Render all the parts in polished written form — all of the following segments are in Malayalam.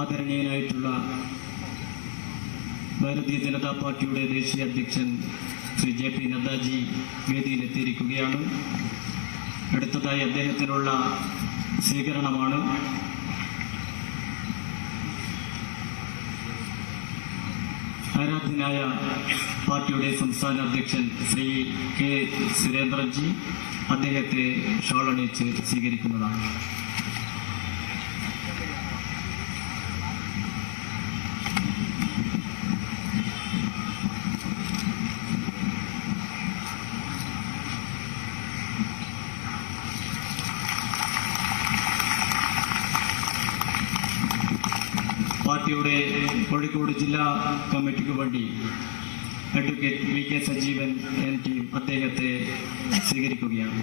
ആദരണീയനായിട്ടുള്ള ഭാരതീയ ജനതാ പാർട്ടിയുടെ ദേശീയ അധ്യക്ഷൻ ശ്രീ JP നദ്ദാജി വേദിയിലെത്തിയിരിക്കുകയാണ്. അടുത്തതായി അദ്ദേഹത്തിനുള്ള സ്വീകരണമാണ്. ആരാധ്യനായ പാർട്ടിയുടെ സംസ്ഥാന അധ്യക്ഷൻ ശ്രീ K. സുരേന്ദ്രൻജി അദ്ദേഹത്തെ ഷാളണിയിച്ച് സ്വീകരിക്കുന്നതാണ്. പാർട്ടിയുടെ കോഴിക്കോട് ജില്ലാ കമ്മിറ്റിക്ക് വേണ്ടി അഡ്വക്കേറ്റ് VK സജീവൻ MT അദ്ദേഹത്തെ സ്വീകരിക്കുകയാണ്.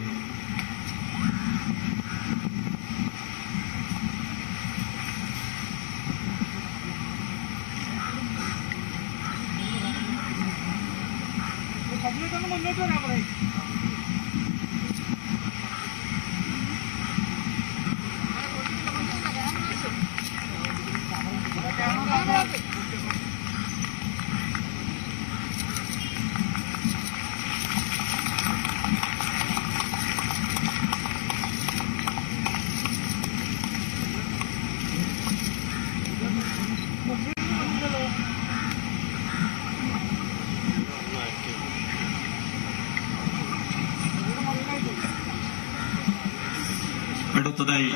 അടുത്തതായി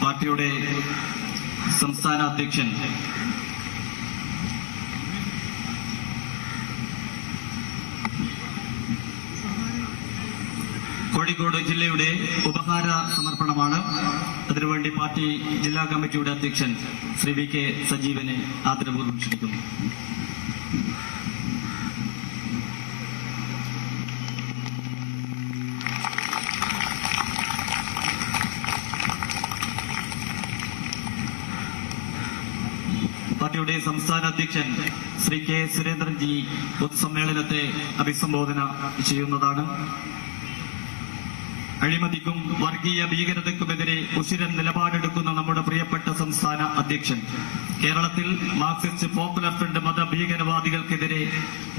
പാർട്ടിയുടെ സംസ്ഥാന അധ്യക്ഷൻ കോഴിക്കോട് ജില്ലയുടെ ഉപഹാര സമർപ്പണമാണ്. അതിനുവേണ്ടി പാർട്ടി ജില്ലാ കമ്മിറ്റിയുടെ അധ്യക്ഷൻ ശ്രീ VK സജീവനെ ആദരപൂർവ്വം ക്ഷണിക്കുന്നു. പാർട്ടിയുടെ സംസ്ഥാന അധ്യക്ഷൻ ശ്രീ K. സുരേന്ദ്രൻജി പൊതുസമ്മേളനത്തെ അഭിസംബോധന ചെയ്യുന്നതാണ്. അഴിമതിക്കും വർഗീയ ഭീകരതയ്ക്കുമെതിരെ ഉശിരൻ നിലപാടെടുക്കുന്ന നമ്മുടെ പ്രിയപ്പെട്ട സംസ്ഥാന അധ്യക്ഷൻ കേരളത്തിൽ മാർക്സിസ്റ്റ് പോപ്പുലർ ഫ്രണ്ട് മതഭീകരവാദികൾക്കെതിരെ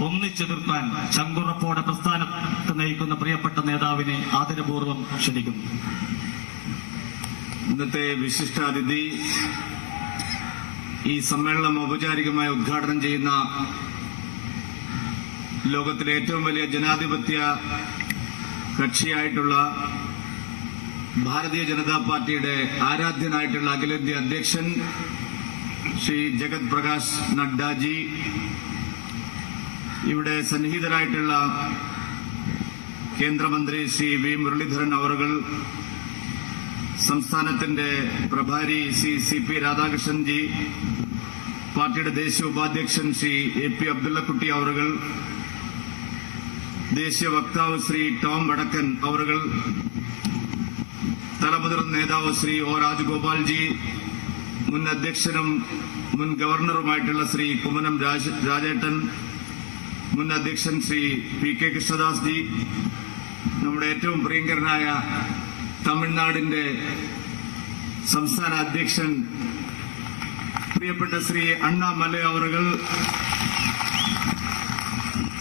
ഒന്നിച്ചെതിർക്കാൻ ചങ്കുറപ്പോടെ പ്രസ്ഥാനത്ത് നയിക്കുന്ന പ്രിയപ്പെട്ട നേതാവിനെ ആദരപൂർവ്വം ക്ഷണിക്കുന്നു. ഇന്നത്തെ വിശിഷ്ടാതിഥി, ഈ സമ്മേളനം ഔപചാരികമായി ഉദ്ഘാടനം ചെയ്യുന്ന ലോകത്തിലെ ഏറ്റവും വലിയ ജനാധിപത്യ കക്ഷിയായിട്ടുള്ള ഭാരതീയ ജനതാ പാർട്ടിയുടെ ആരാധ്യനായിട്ടുള്ള അഖിലേന്ത്യാ അധ്യക്ഷൻ ശ്രീ ജഗത് പ്രകാശ് നഡ്ഡാജി, ഇവിടെ സന്നിഹിതരായിട്ടുള്ള കേന്ദ്രമന്ത്രി ശ്രീ V. മുരളീധരൻ അവറുകൾ, സംസ്ഥാനത്തിന്റെ പ്രഭാരി ശ്രീ CP രാധാകൃഷ്ണൻജി, പാർട്ടിയുടെ ദേശീയ ഉപാധ്യക്ഷൻ ശ്രീ AP അബ്ദുള്ളക്കുട്ടി അവറുകൾ, ദേശീയ വക്താവ് ശ്രീ ടോം വടക്കൻ അവറുകൾ, തലമുതിർന്ന നേതാവ് ശ്രീ O. രാജഗോപാൽജി, മുൻ അധ്യക്ഷനും മുൻ ഗവർണറുമായിട്ടുള്ള ശ്രീ കുമ്മനം രാജേട്ടൻ, മുൻ അധ്യക്ഷൻ ശ്രീ PK കൃഷ്ണദാസ് ജി, നമ്മുടെ ഏറ്റവും പ്രിയങ്കരനായ തമിഴ്നാടിന്റെ സംസ്ഥാന അധ്യക്ഷൻ പ്രിയപ്പെട്ട ശ്രീ അണ്ണാമലൈ അവറുകൾ,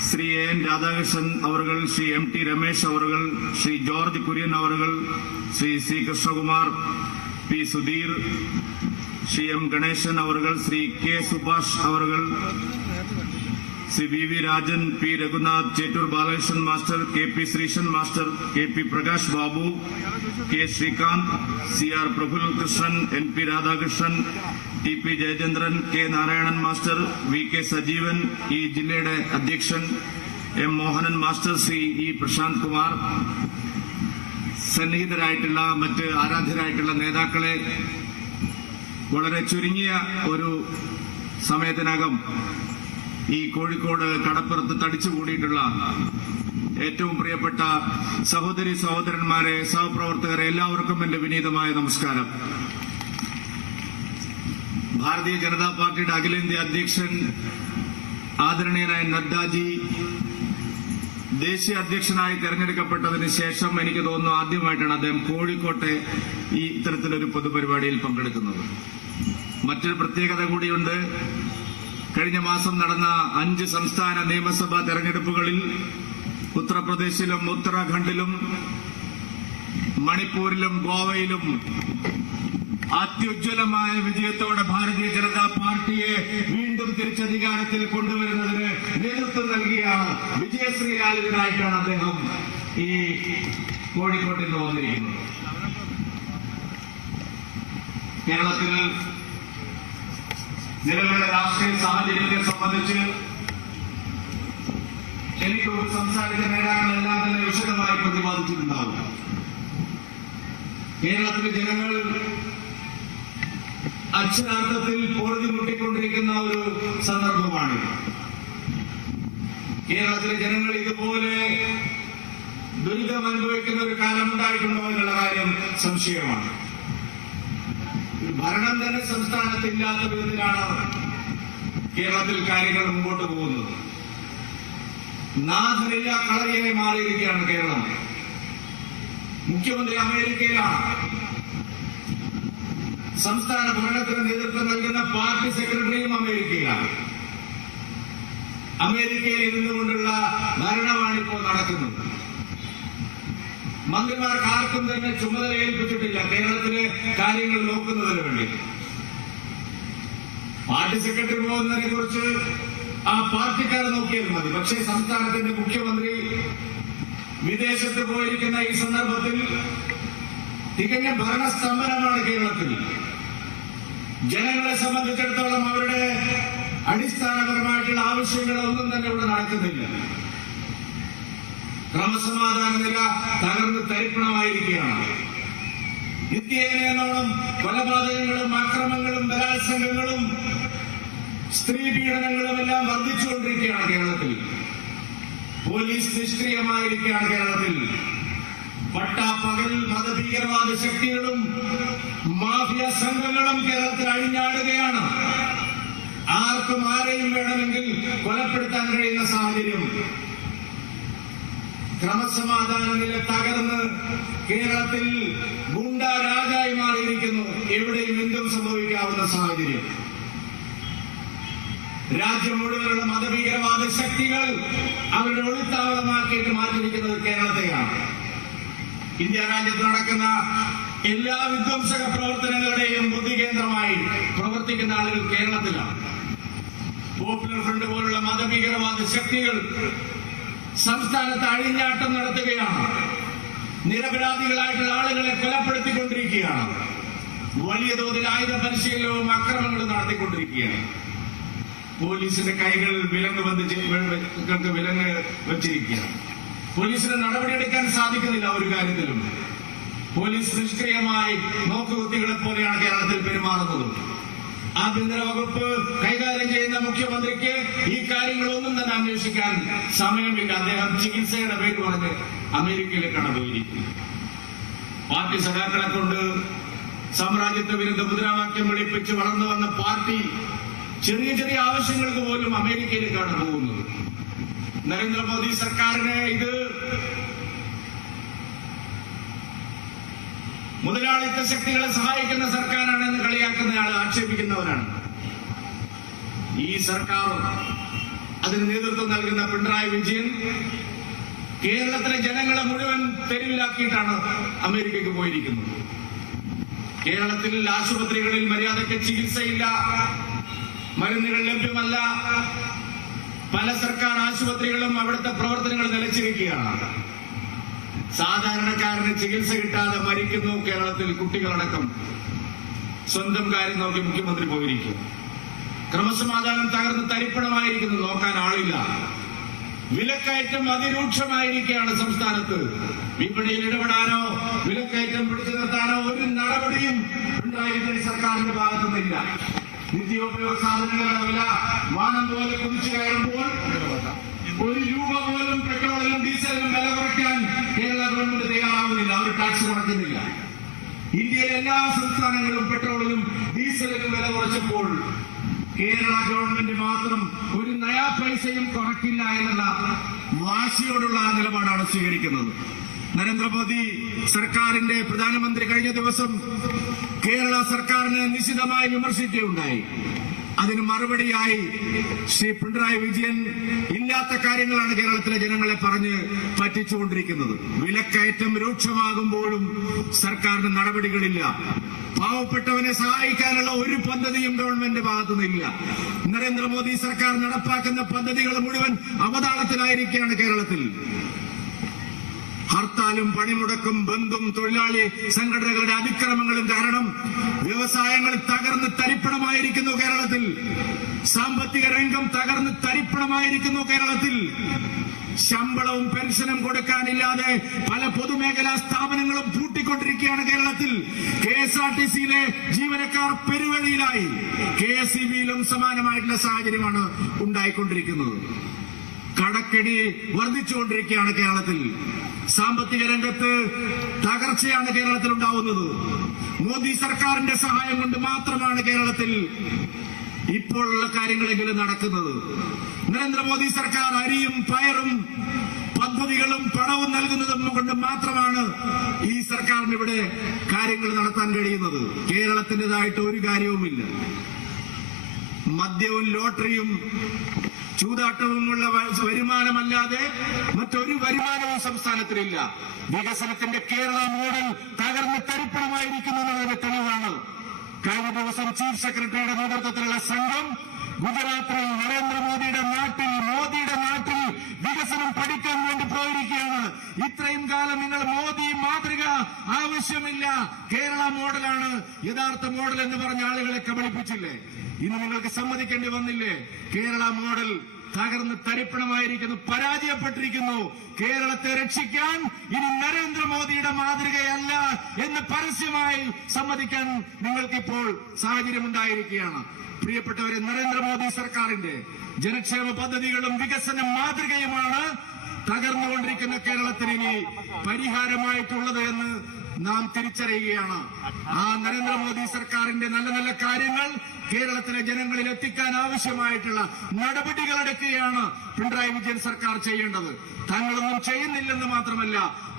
ശ്രീ AN രാധാകൃഷ്ണൻ അവറുകൾ, ശ്രീ MT രമേശ് അവറുകൾ, ശ്രീ ജോർജ് കുര്യൻ അവറുകൾ, Shri C. Krishnakumar, P. Sudheer, Shri M. Ganesan അവറുകൾ, ശ്രീ K. സുഭാഷ് അവറുകൾ, Shri VV Rajan, P. Raghunath, Chettur Balakrishnan master, KP Sreesan master, KP Prakash Babu, K. Sreekanth, CR Praful Krishnan, NP Radhakrishnan, TP Jayachandran, K. Narayanan master, VK Sajeevan, ഈ ജില്ലയുടെ അധ്യക്ഷൻ M. Mohanan master, Shri E. Prashant Kumar, സന്നിഹിതരായിട്ടുള്ള മറ്റ് ആരാധ്യരായിട്ടുള്ള നേതാക്കളെ, വളരെ ചുരുങ്ങിയ ഒരു സമയത്തിനകം ഈ കോഴിക്കോട് കടപ്പുറത്ത് തടിച്ചുകൂടിയിട്ടുള്ള ഏറ്റവും പ്രിയപ്പെട്ട സഹോദരി സഹോദരന്മാരെ, സഹപ്രവർത്തകരെ, എല്ലാവർക്കും എന്റെ വിനീതമായ നമസ്കാരം. ഭാരതീയ ജനതാ പാർട്ടിയുടെ അഖിലേന്ത്യാ അധ്യക്ഷൻ ആദരണീയനായ നദ്ദാജി ദേശീയ അധ്യക്ഷനായി തെരഞ്ഞെടുക്കപ്പെട്ടതിന് ശേഷം എനിക്ക് തോന്നുന്നു ആദ്യമായിട്ടാണ് അദ്ദേഹം കോഴിക്കോട്ടെ ഈ ഇത്തരത്തിലൊരു പൊതുപരിപാടിയിൽ പങ്കെടുക്കുന്നത്. മറ്റൊരു പ്രത്യേകത കൂടിയുണ്ട്. കഴിഞ്ഞ മാസം നടന്ന 5 സംസ്ഥാന നിയമസഭാ തെരഞ്ഞെടുപ്പുകളിൽ ഉത്തർപ്രദേശിലും ഉത്തരാഖണ്ഡിലും മണിപ്പൂരിലും ഗോവയിലും അത്യുജ്വലമായ വിജയത്തോടെ ഭാരതീയ ജനതാ പാർട്ടിയെ വീണ്ടും തിരിച്ചധികാരത്തിൽ കൊണ്ടുവരുന്നതിന് നേതൃത്വം നൽകിയ വിജയശ്രീലാളിതനായിട്ടാണ് അദ്ദേഹം ഈ കോഴിക്കോട്ടിൽ നിന്ന് വന്നിരിക്കുന്നത്. കേരളത്തിൽ നിലവിലെ രാഷ്ട്രീയ സാഹചര്യത്തെ സംബന്ധിച്ച് എനിക്ക് സംസാരിച്ച നേതാക്കളെല്ലാം തന്നെ വിശദമായി പ്രതിപാദിച്ചിട്ടുണ്ടാവും. കേരളത്തിലെ ജനങ്ങൾ അക്ഷരാർത്ഥത്തിൽ പൊറുതിമുട്ടിക്കൊണ്ടിരിക്കുന്ന ഒരു സന്ദർഭമാണ്. കേരളത്തിലെ ജനങ്ങൾ ഇതുപോലെ ദുരിതം അനുഭവിക്കുന്ന ഒരു കാലം ഉണ്ടായിട്ടുണ്ടോ എന്നുള്ള കാര്യം സംശയമാണ്. ഭരണം തന്നെ സംസ്ഥാനത്തില്ലാത്ത വിധത്തിലാണ് കേരളത്തിൽ കാര്യങ്ങൾ മുമ്പോട്ട് പോകുന്നത്. നാഥനില്ല കളരിയായി മാറിയിരിക്കുകയാണ് കേരളം. മുഖ്യമന്ത്രി അമേരിക്കയിലാണ്. സംസ്ഥാന ഭരണത്തിന് നേതൃത്വം നൽകുന്ന പാർട്ടി സെക്രട്ടറിയും അമേരിക്കയിലാണ്. അമേരിക്കയിൽ ഇരുന്നുകൊണ്ടുള്ള ഭരണമാണ് ഇപ്പോൾ നടക്കുന്നത്. മന്ത്രിമാർക്ക് ആർക്കും തന്നെ ചുമതല ഏൽപ്പിച്ചിട്ടില്ല കേരളത്തിലെ കാര്യങ്ങൾ നോക്കുന്നതിന് വേണ്ടി. പാർട്ടി സെക്രട്ടറി പോകുന്നതിനെ കുറിച്ച് ആ പാർട്ടിക്കാരെ നോക്കിയാൽ മതി. പക്ഷേ സംസ്ഥാനത്തിന്റെ മുഖ്യമന്ത്രി വിദേശത്ത് പോയിരിക്കുന്ന ഈ സന്ദർഭത്തിൽ തികഞ്ഞ ഭരണസ്തംഭനമാണ് കേരളത്തിൽ. ജനങ്ങളെ സംബന്ധിച്ചിടത്തോളം അവരുടെ അടിസ്ഥാനപരമായിട്ടുള്ള ആവശ്യങ്ങളൊന്നും തന്നെ ഇവിടെ നടക്കുന്നില്ല. ക്രമസമാധാന നില തകർന്ന് തരിപ്പണമായിരിക്കുകയാണ്. നിത്യേനോളം കൊലപാതകങ്ങളും അക്രമങ്ങളും ബലാത്സംഗങ്ങളും സ്ത്രീ പീഡനങ്ങളും എല്ലാം വർദ്ധിച്ചുകൊണ്ടിരിക്കുകയാണ് കേരളത്തിൽ. പോലീസ് നിഷ്ക്രിയമായിരിക്കുകയാണ് കേരളത്തിൽ. പട്ടാപ്പകൽ മതഭീകരവാദ ശക്തികളും മാഫിയ സംഘങ്ങളും കേരളത്തിൽ അഴിഞ്ഞാടുകയാണ്. ആർക്കും ആരെയും വേണമെങ്കിൽ കൊലപ്പെടുത്താൻ കഴിയുന്ന സാഹചര്യം. ക്രമസമാധാന നില തകർന്ന് കേരളത്തിൽ ഗുണ്ട രാജായി മാറിയിരിക്കുന്നു. എവിടെയും എന്തും സംഭവിക്കാവുന്ന സാഹചര്യം. രാജ്യം മുഴുവനുള്ള മതഭീകരവാദ ശക്തികൾ അവരുടെ ഒളിത്താവളമാക്കിയിട്ട് മാറ്റിയിരിക്കുന്നത് കേരളത്തെയാണ്. ഇന്ത്യ രാജ്യത്ത് നടക്കുന്ന എല്ലാ വിധ്വംസക പ്രവർത്തനങ്ങളുടെയും ബുദ്ധികേന്ദ്രമായി പ്രവർത്തിക്കുന്ന ആളുകൾ കേരളത്തിലാണ്. പോപ്പുലർ ഫ്രണ്ട് പോലുള്ള മതഭീകരവാദ ശക്തികൾ സംസ്ഥാനത്ത് അഴിഞ്ഞാട്ടം നടത്തുകയാണ്. നിരപരാധികളായിട്ടുള്ള ആളുകളെ കൊലപ്പെടുത്തിക്കൊണ്ടിരിക്കുകയാണ്. വലിയ തോതിൽ ആയുധ പരിശീലനവും അക്രമങ്ങളും നടത്തിക്കൊണ്ടിരിക്കുകയാണ്. പോലീസിന്റെ കൈകൾ വിലങ്ങ് വെച്ചിരിക്കുകയാണ്. പോലീസിന് നടപടിയെടുക്കാൻ സാധിക്കുന്നില്ല ഒരു കാര്യത്തിലും. പോലീസ് നിഷ്ക്രിയമായി നോക്കുകുത്തികളെ പോലെയാണ് കേരളത്തിൽ പെരുമാറുന്നത്. ആഭ്യന്തര വകുപ്പ് കൈകാര്യം ചെയ്യുന്ന മുഖ്യമന്ത്രിക്ക് ഈ കാര്യങ്ങളൊന്നും തന്നെ അന്വേഷിക്കാൻ സമയമില്ല. അദ്ദേഹം ചികിത്സയുടെ പേര് പറഞ്ഞ് അമേരിക്കയിലേക്കാണ് പോയിരിക്കുന്നത്. പാർട്ടി സഖാക്കളെ കൊണ്ട് സാമ്രാജ്യത്വ വിരുദ്ധ മുദ്രാവാക്യം വിളിപ്പിച്ച് വളർന്നു വന്ന പാർട്ടി ചെറിയ ചെറിയ ആവശ്യങ്ങൾക്ക് പോലും അമേരിക്കയിലേക്കാണ് പോകുന്നത്. നരേന്ദ്രമോദി സർക്കാരിനെ ഇത് മുതലാളിത്ത ശക്തികളെ സഹായിക്കുന്ന സർക്കാരാണെന്ന് കളിയാക്കുന്നയാൾ ആക്ഷേപിക്കുന്നവരാണ്. ഈ സർക്കാർ അതിന് നേതൃത്വം നൽകുന്ന പിണറായി വിജയൻ കേരളത്തിലെ ജനങ്ങളെ മുഴുവൻ തെരുവിലാക്കിയിട്ടാണ് അമേരിക്കയ്ക്ക് പോയിരിക്കുന്നത്. കേരളത്തിൽ ആശുപത്രികളിൽ മര്യാദയ്ക്ക് ചികിത്സയില്ല, മരുന്നുകൾ ലഭ്യമല്ല. പല സർക്കാർ ആശുപത്രികളും അവിടുത്തെ പ്രവർത്തനങ്ങൾ നിലച്ചിരിക്കുകയാണ്. സാധാരണക്കാരന് ചികിത്സ കിട്ടാതെ മരിക്കുന്നു കേരളത്തിൽ കുട്ടികളടക്കം. സ്വന്തം കാര്യം നോക്കി മുഖ്യമന്ത്രി പോയിരിക്കും. ക്രമസമാധാനം തകർന്ന് തരിപ്പണമായിരിക്കുന്നു, നോക്കാൻ ആളില്ല. വിലക്കയറ്റം അതിരൂക്ഷമായിരിക്കുകയാണ് സംസ്ഥാനത്ത്. വിപണിയിൽ ഇടപെടാനോ വിലക്കയറ്റം പിടിച്ചു നിർത്താനോ ഒരു നടപടിയും പിണറായി വിജയൻ സർക്കാരിന്റെ ഭാഗത്തുനിന്നില്ല. നിത്യോപയോഗ സാധനങ്ങളുടെ വില വാനം പോലെ കുതിച്ചു കയറുമ്പോൾ ₹1 പോലും പെട്രോളിനും ഡീസലിനും വില കുറയ്ക്കാൻ കേരള ഗവൺമെന്റ് തയ്യാറാവുന്നില്ല. അവർ ടാക്സ് കുറയ്ക്കുന്നില്ല. ഇന്ത്യയിലെ എല്ലാ സംസ്ഥാനങ്ങളും പെട്രോളിനും ഡീസലിനും വില കുറച്ചപ്പോൾ കേരള ഗവൺമെന്റ് മാത്രം ഒരു നയാ പൈസയും കുറയ്ക്കില്ല എന്നുള്ള വാശിയോടുള്ള നിലപാടാണ് സ്വീകരിക്കുന്നത്. നരേന്ദ്രമോദി സർക്കാരിന്റെ പ്രധാനമന്ത്രി കഴിഞ്ഞ ദിവസം കേരള സർക്കാരിനെ നിശിതമായി വിമർശിക്കുകയുണ്ടായി. അതിന് മറുപടിയായി ശ്രീ പിണറായി വിജയൻ ഇല്ലാത്ത കാര്യങ്ങളാണ് കേരളത്തിലെ ജനങ്ങളെ പറഞ്ഞ് പറ്റിച്ചുകൊണ്ടിരിക്കുന്നത്. വിലക്കയറ്റം രൂക്ഷമാകുമ്പോഴും സർക്കാരിന് നടപടികളില്ല. പാവപ്പെട്ടവനെ സഹായിക്കാനുള്ള ഒരു പദ്ധതിയും ഗവൺമെന്റ് ഭാഗത്തുനിന്നില്ല. നരേന്ദ്രമോദി സർക്കാർ നടപ്പാക്കുന്ന പദ്ധതികൾ മുഴുവൻ അവതാളത്തിലായിരിക്കുകയാണ് കേരളത്തിൽ. ഹർത്താലും പണിമുടക്കും ബന്ധും തൊഴിലാളി സംഘടനകളുടെ അതിക്രമങ്ങളും കാരണം വ്യവസായങ്ങൾ തകർന്ന് തരിപ്പണമായിരിക്കുന്നു കേരളത്തിൽ. സാമ്പത്തിക രംഗം തകർന്ന് തരിപ്പണമായിരിക്കുന്നു കേരളത്തിൽ. ശമ്പളവും പെൻഷനും കൊടുക്കാനില്ലാതെ പല പൊതുമേഖലാ സ്ഥാപനങ്ങളും പൂട്ടിക്കൊണ്ടിരിക്കുകയാണ് കേരളത്തിൽ. KSRTCയിലെ ജീവനക്കാർ പെരുവഴിയിലായി. KSEBയിലും സമാനമായിട്ടുള്ള സാഹചര്യമാണ് ഉണ്ടായിക്കൊണ്ടിരിക്കുന്നത്. കടക്കെടി വർദ്ധിച്ചുകൊണ്ടിരിക്കുകയാണ് കേരളത്തിൽ. സാമ്പത്തിക രംഗത്ത് തകർച്ചയാണ് കേരളത്തിൽ ഉണ്ടാവുന്നത്. മോദി സർക്കാരിന്റെ സഹായം കൊണ്ട് മാത്രമാണ് കേരളത്തിൽ ഇപ്പോഴുള്ള കാര്യങ്ങളെങ്കിലും നടക്കുന്നത്. നരേന്ദ്രമോദി സർക്കാർ അരിയും പയറും പദ്ധതികളും പണവും നൽകുന്നതും കൊണ്ട് മാത്രമാണ് ഈ സർക്കാരിന് ഇവിടെ കാര്യങ്ങൾ നടത്താൻ കഴിയുന്നത്. കേരളത്തിൻ്റെതായിട്ട് ഒരു കാര്യവുമില്ല. മദ്യവും ലോട്ടറിയും ചൂതാട്ടവുമുള്ള വരുമാനമല്ലാതെ മറ്റൊരു വരുമാനവും സംസ്ഥാനത്തിലില്ല. വികസനത്തിന്റെ കേരള മോഡൽ തകർന്ന് തരിപ്പണമായിരിക്കുന്നതിന്റെ തെളിവാണ്. കഴിഞ്ഞ ദിവസം ചീഫ് സെക്രട്ടറിയുടെ നേതൃത്വത്തിലുള്ള സംഘം ഗുജറാത്തിൽ നരേന്ദ്രമോദിയുടെ നാട്ടിൽ വികസനം പഠിക്കാൻ വേണ്ടി പോയിരിക്കുകയാണ്. ഇത്രയും കാലം നിങ്ങൾ മോദി മാതൃക ആവശ്യമില്ല, കേരള മോഡലാണ് യഥാർത്ഥ മോഡൽ എന്ന് പറഞ്ഞ ആളുകളെ കബളിപ്പിച്ചില്ലേ? ഇന്ന് നിങ്ങൾക്ക് സമ്മതിക്കേണ്ടി വന്നില്ലേ? കേരള മോഡൽ തകർന്ന് തരിപ്പണമായിരിക്കുന്നു, പരാജയപ്പെട്ടിരിക്കുന്നു. കേരളത്തെ രക്ഷിക്കാൻ ഇനി നരേന്ദ്രമോദിയുടെ മാതൃകയല്ല എന്ന് പരസ്യമായി സമ്മതിക്കാൻ നിങ്ങൾക്കിപ്പോൾ സാഹചര്യമുണ്ടായിരിക്കുകയാണ്. പ്രിയപ്പെട്ടവരെ, നരേന്ദ്രമോദി സർക്കാരിന്റെ ജനക്ഷേമ പദ്ധതികളും വികസന മാതൃകയുമാണ് തകർന്നുകൊണ്ടിരിക്കുന്ന കേരളത്തിന് ഇനി പരിഹാരമായിട്ടുള്ളത് എന്ന് നാം തിരിച്ചറിയുകയാണ്. ആ നരേന്ദ്രമോദി സർക്കാരിന്റെ നല്ല നല്ല കാര്യങ്ങൾ കേരളത്തിലെ ജനങ്ങളിൽ എത്തിക്കാൻ ആവശ്യമായിട്ടുള്ള നടപടികൾ എടുക്കുകയാണ് പിണറായി വിജയൻ സർക്കാർ ചെയ്യേണ്ടത്. തങ്ങളൊന്നും ചെയ്യുന്നില്ലെന്ന് മാത്രമല്ല,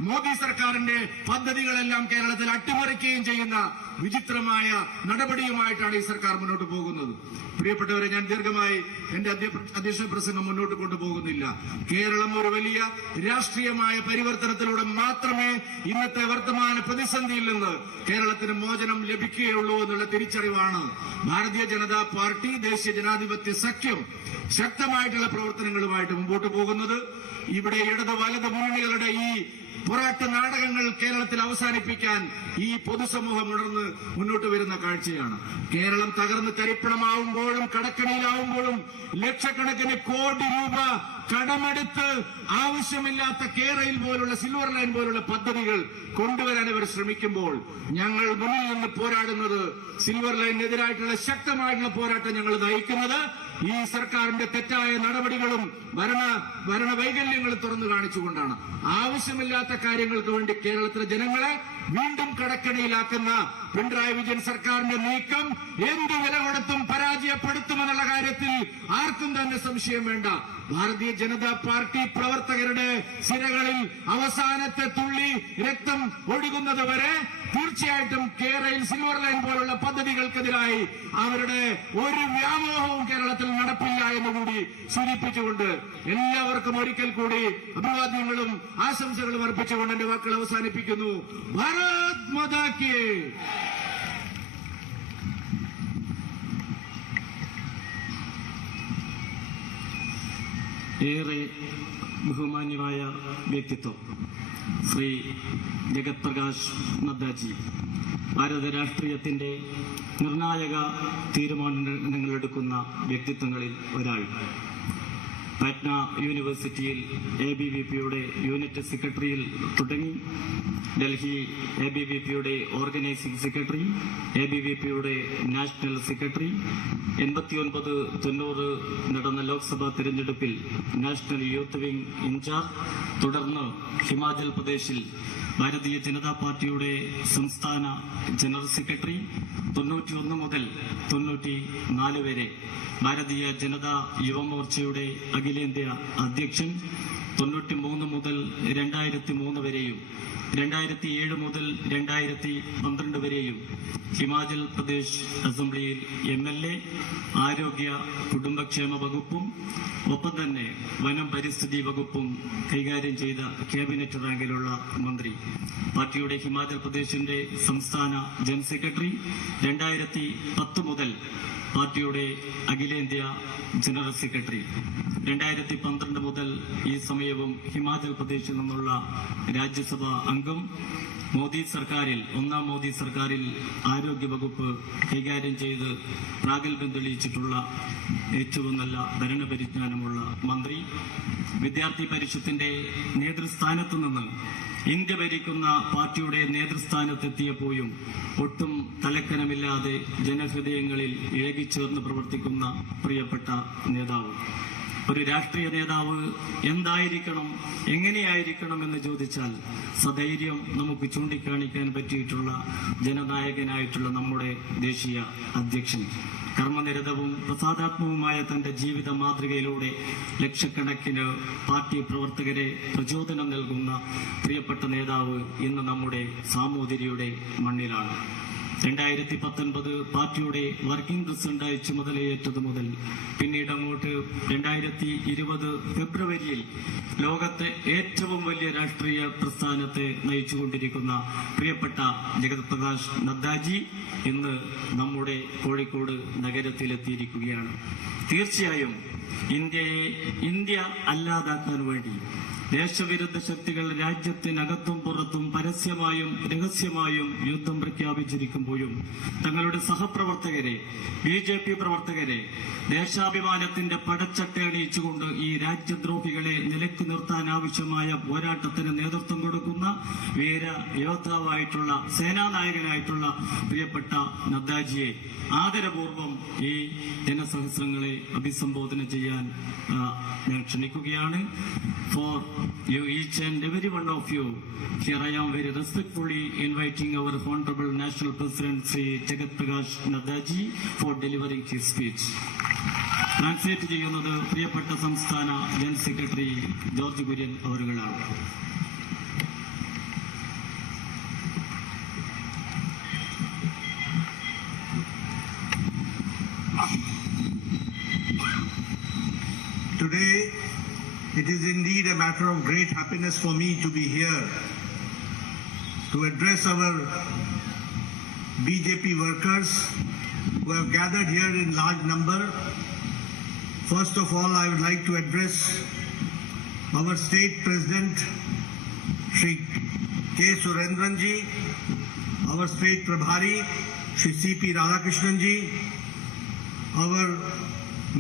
മോദി സർക്കാരിന്റെ പദ്ധതികളെല്ലാം കേരളത്തിൽ അട്ടിമറിക്കുകയും ചെയ്യുന്ന വിചിത്രമായ നടപടിയുമായിട്ടാണ് ഈ സർക്കാർ മുന്നോട്ട് പോകുന്നത്. പ്രിയപ്പെട്ടവരെ, ഞാൻ ദീർഘമായി എന്റെ അധ്യക്ഷ പ്രസംഗം മുന്നോട്ട് കൊണ്ടുപോകുന്നില്ല. കേരളം ഒരു വലിയ രാഷ്ട്രീയമായ പരിവർത്തനത്തിലൂടെ മാത്രമേ ഇന്നത്തെ വർത്തമാന പ്രതിസന്ധിയിൽ നിന്ന് കേരളത്തിന് മോചനം ലഭിക്കുകയുള്ളൂ എന്നുള്ള തിരിച്ചറിവാണ് ഭാരതീയ ജനതാ പാർട്ടി ദേശീയ ജനാധിപത്യ സഖ്യം ശക്തമായിട്ടുള്ള പ്രവർത്തനങ്ങളുമായിട്ട് മുമ്പോട്ട് പോകുന്നത്. ഇവിടെ ഇടത് വലത് മുന്നണികളുടെ ഈ പോരാട്ട നാടകങ്ങൾ കേരളത്തിൽ അവസാനിപ്പിക്കാൻ ഈ പൊതുസമൂഹം ഉണർന്ന് മുന്നോട്ട് വരുന്ന കാഴ്ചയാണ്. കേരളം തകർന്ന് തരിപ്പണമാവുമ്പോഴും കടക്കണിയിലാവുമ്പോഴും ലക്ഷക്കണക്കിന് കോടി രൂപ കടമെടുത്ത് ആവശ്യമില്ലാത്ത കേരയിൽ പോലുള്ള സിൽവർ ലൈൻ പോലുള്ള പദ്ധതികൾ കൊണ്ടുവരാൻ ഇവർ ശ്രമിക്കുമ്പോൾ ഞങ്ങൾ മുന്നിൽ നിന്ന് പോരാടുന്നത്, സിൽവർ ലൈനിനെതിരായിട്ടുള്ള ശക്തമായിട്ടുള്ള പോരാട്ടം ഞങ്ങൾ നയിക്കുന്നത് ഈ സർക്കാരിന്റെ തെറ്റായ നടപടികളും ഭരണവൈകല്യങ്ങളും തുറന്നു കാണിച്ചുകൊണ്ടാണ്. ആവശ്യമില്ലാത്ത കാര്യങ്ങൾക്ക് വേണ്ടി കേരളത്തിലെ ജനങ്ങളെ വീണ്ടും കടക്കണിയിലാക്കുന്ന പിണറായി വിജയൻ സർക്കാരിന്റെ നീക്കം എന്തു വില കൊടുത്തും പരാജയപ്പെടുത്തുമെന്നുള്ള കാര്യത്തിൽ ആർക്കും തന്നെ സംശയം വേണ്ട. ഭാരതീയ ജനതാ പാർട്ടി പ്രവർത്തകരുടെ സിരകളിൽ അവസാനത്തെ തുള്ളി രക്തം ഒഴുകുന്നത് വരെ തീർച്ചയായിട്ടും കേരളയിൽ സിൽവർ ലൈൻ പോലുള്ള പദ്ധതികൾക്കെതിരായി അവരുടെ ഒരു വ്യാമോഹവും കേരളത്തിൽ നടപ്പില്ല എന്നുകൂടി സൂചിപ്പിച്ചുകൊണ്ട് എല്ലാവർക്കും ഒരിക്കൽ കൂടി അഭിവാദ്യങ്ങളും ആശംസകളും അർപ്പിച്ചുകൊണ്ട് എന്റെ വാക്കുകൾ അവസാനിപ്പിക്കുന്നു. ഭാരത് മാതാ കി. ഏറെ ബഹുമാന്യമായ വ്യക്തിത്വം ശ്രീ ജഗത് പ്രകാശ് നദ്ദാജി, ഭാരത രാഷ്ട്രീയത്തിന്റെ നിർണായക തീരുമാനങ്ങളെടുക്കുന്ന വ്യക്തിത്വങ്ങളിൽ ഒരാൾ. പാറ്റ്ന യൂണിവേഴ്സിറ്റിയിൽ ABVPയുടെ യൂണിറ്റ് സെക്രട്ടറിയിൽ തുടങ്ങി ഡൽഹി ABVPയുടെ ഓർഗനൈസിംഗ് സെക്രട്ടറി, ABVPയുടെ നാഷണൽ സെക്രട്ടറി, 89-90 നടന്ന ലോക്സഭാ തെരഞ്ഞെടുപ്പിൽ നാഷണൽ യൂത്ത് വിംഗ് ഇൻചാർജ്, തുടർന്ന് ഹിമാചൽ പ്രദേശിൽ ഭാരതീയ ജനതാ പാർട്ടിയുടെ സംസ്ഥാന ജനറൽ സെക്രട്ടറി, 91 മുതൽ 94 വരെ ഭാരതീയ ജനതാ യുവമോർച്ചയുടെ അഖിലേന്ത്യാ അധ്യക്ഷൻ, 93 മുതൽ 2003 വരെയും 2007 മുതൽ 2012 വരെയും ഹിമാചൽ പ്രദേശ് അസംബ്ലിയിൽ MLA, ആരോഗ്യ കുടുംബക്ഷേമ വകുപ്പും ഒപ്പം തന്നെ വനം പരിസ്ഥിതി വകുപ്പും കൈകാര്യം ചെയ്ത ക്യാബിനറ്റ് റാങ്കിലുള്ള മന്ത്രി. പാർട്ടിയുടെ ഹിമാചൽ പ്രദേശിന്റെ സംസ്ഥാന ജനറൽ സെക്രട്ടറി. 2010 മുതൽ പാർട്ടിയുടെ അഖിലേന്ത്യാ ജനറൽ സെക്രട്ടറി. 2012 മുതൽ ഈ സമയവും ഹിമാചൽ പ്രദേശിൽ നിന്നുള്ള രാജ്യസഭാ അംഗം. മോദി സർക്കാരിൽ, ഒന്നാം മോദി സർക്കാരിൽ ആരോഗ്യവകുപ്പ് കൈകാര്യം ചെയ്ത് പ്രാഗൽഭ്യം തെളിയിച്ചിട്ടുള്ള ഏറ്റവും നല്ല ഭരണപരിജ്ഞാനമുള്ള മന്ത്രി. വിദ്യാർത്ഥി പരിഷത്തിന്റെ നേതൃസ്ഥാനത്ത് നിന്ന് ഇന്ത്യ ഭരിക്കുന്ന പാർട്ടിയുടെ നേതൃസ്ഥാനത്തെത്തിയപ്പോഴും ഒട്ടും തലക്കനമില്ലാതെ ജനഹൃദയങ്ങളിൽ ഇഴകിച്ചേർന്ന് പ്രവർത്തിക്കുന്ന പ്രിയപ്പെട്ട നേതാവ്. ഒരു രാഷ്ട്രീയ നേതാവ് എന്തായിരിക്കണം, എങ്ങനെയായിരിക്കണം എന്ന് ചോദിച്ചാൽ സധൈര്യം നമുക്ക് ചൂണ്ടിക്കാണിക്കാൻ പറ്റിയിട്ടുള്ള ജനനായകനായിട്ടുള്ള നമ്മുടെ ദേശീയ അധ്യക്ഷൻ. കർമ്മനിരതവും പ്രസാദാത്മകവുമായ തന്റെ ജീവിത മാതൃകയിലൂടെ ലക്ഷക്കണക്കിന് പാർട്ടി പ്രവർത്തകരെ പ്രചോദനം നൽകുന്ന പ്രിയപ്പെട്ട നേതാവ് ഇന്ന് നമ്മുടെ സാമൂതിരിയുടെ മണ്ണിലാണ്. 2019 പാർട്ടിയുടെ വർക്കിംഗ് പ്രസിഡന്റായി ചുമതലയേറ്റതു മുതൽ പിന്നീട് അങ്ങോട്ട് 2020 ഫെബ്രുവരിയിൽ ലോകത്തെ ഏറ്റവും വലിയ രാഷ്ട്രീയ പ്രസ്ഥാനത്തെ നയിച്ചുകൊണ്ടിരിക്കുന്ന പ്രിയപ്പെട്ട ജഗത് പ്രകാശ് നദ്ദാജി ഇന്ന് നമ്മുടെ കോഴിക്കോട് നഗരത്തിലെത്തിയിരിക്കുകയാണ്. തീർച്ചയായും ഇന്ത്യ അല്ലാതാക്കാൻ വേണ്ടി ദേശവിരുദ്ധ ശക്തികൾ രാജ്യത്തിനകത്തും പുറത്തും പരസ്യമായും രഹസ്യമായും യുദ്ധം പ്രഖ്യാപിച്ചിരിക്കുമ്പോഴും തങ്ങളുടെ സഹപ്രവർത്തകരെ, BJP പ്രവർത്തകരെ ദേശാഭിമാനത്തിന്റെ പടച്ചട്ടയണിയിച്ചുകൊണ്ട് ഈ രാജ്യദ്രോഹികളെ നിലയ്ക്ക് നിർത്താൻ ആവശ്യമായ പോരാട്ടത്തിന് നേതൃത്വം കൊടുക്കുന്ന വീര യോദ്ധാവായിട്ടുള്ള സേനാനായകനായിട്ടുള്ള പ്രിയപ്പെട്ട നദ്ദാജിയെ ആദരപൂർവം ഈ ജനസഹസ്രങ്ങളെ അഭിസംബോധന ചെയ്യാൻ ഞാൻ ക്ഷണിക്കുകയാണ്. For you each and every one of you, here I am very respectfully inviting our Honorable National President Shri Jagat Prakash Nadda ji for delivering his speech. Translate ചെയ്യുന്നത് പ്രിയപ്പെട്ട സംസ്ഥാന ജനറൽ സെക്രട്ടറി ജോർജ് കുര്യൻ അവരുകളാണ്. Today, it is indeed a matter of great happiness for me to be here to address our BJP workers who have gathered here in large number. First of all, I would like to address our state president, Shri K. Surendran ji, our state Prabhari, Shri C.P. Radhakrishnan ji, our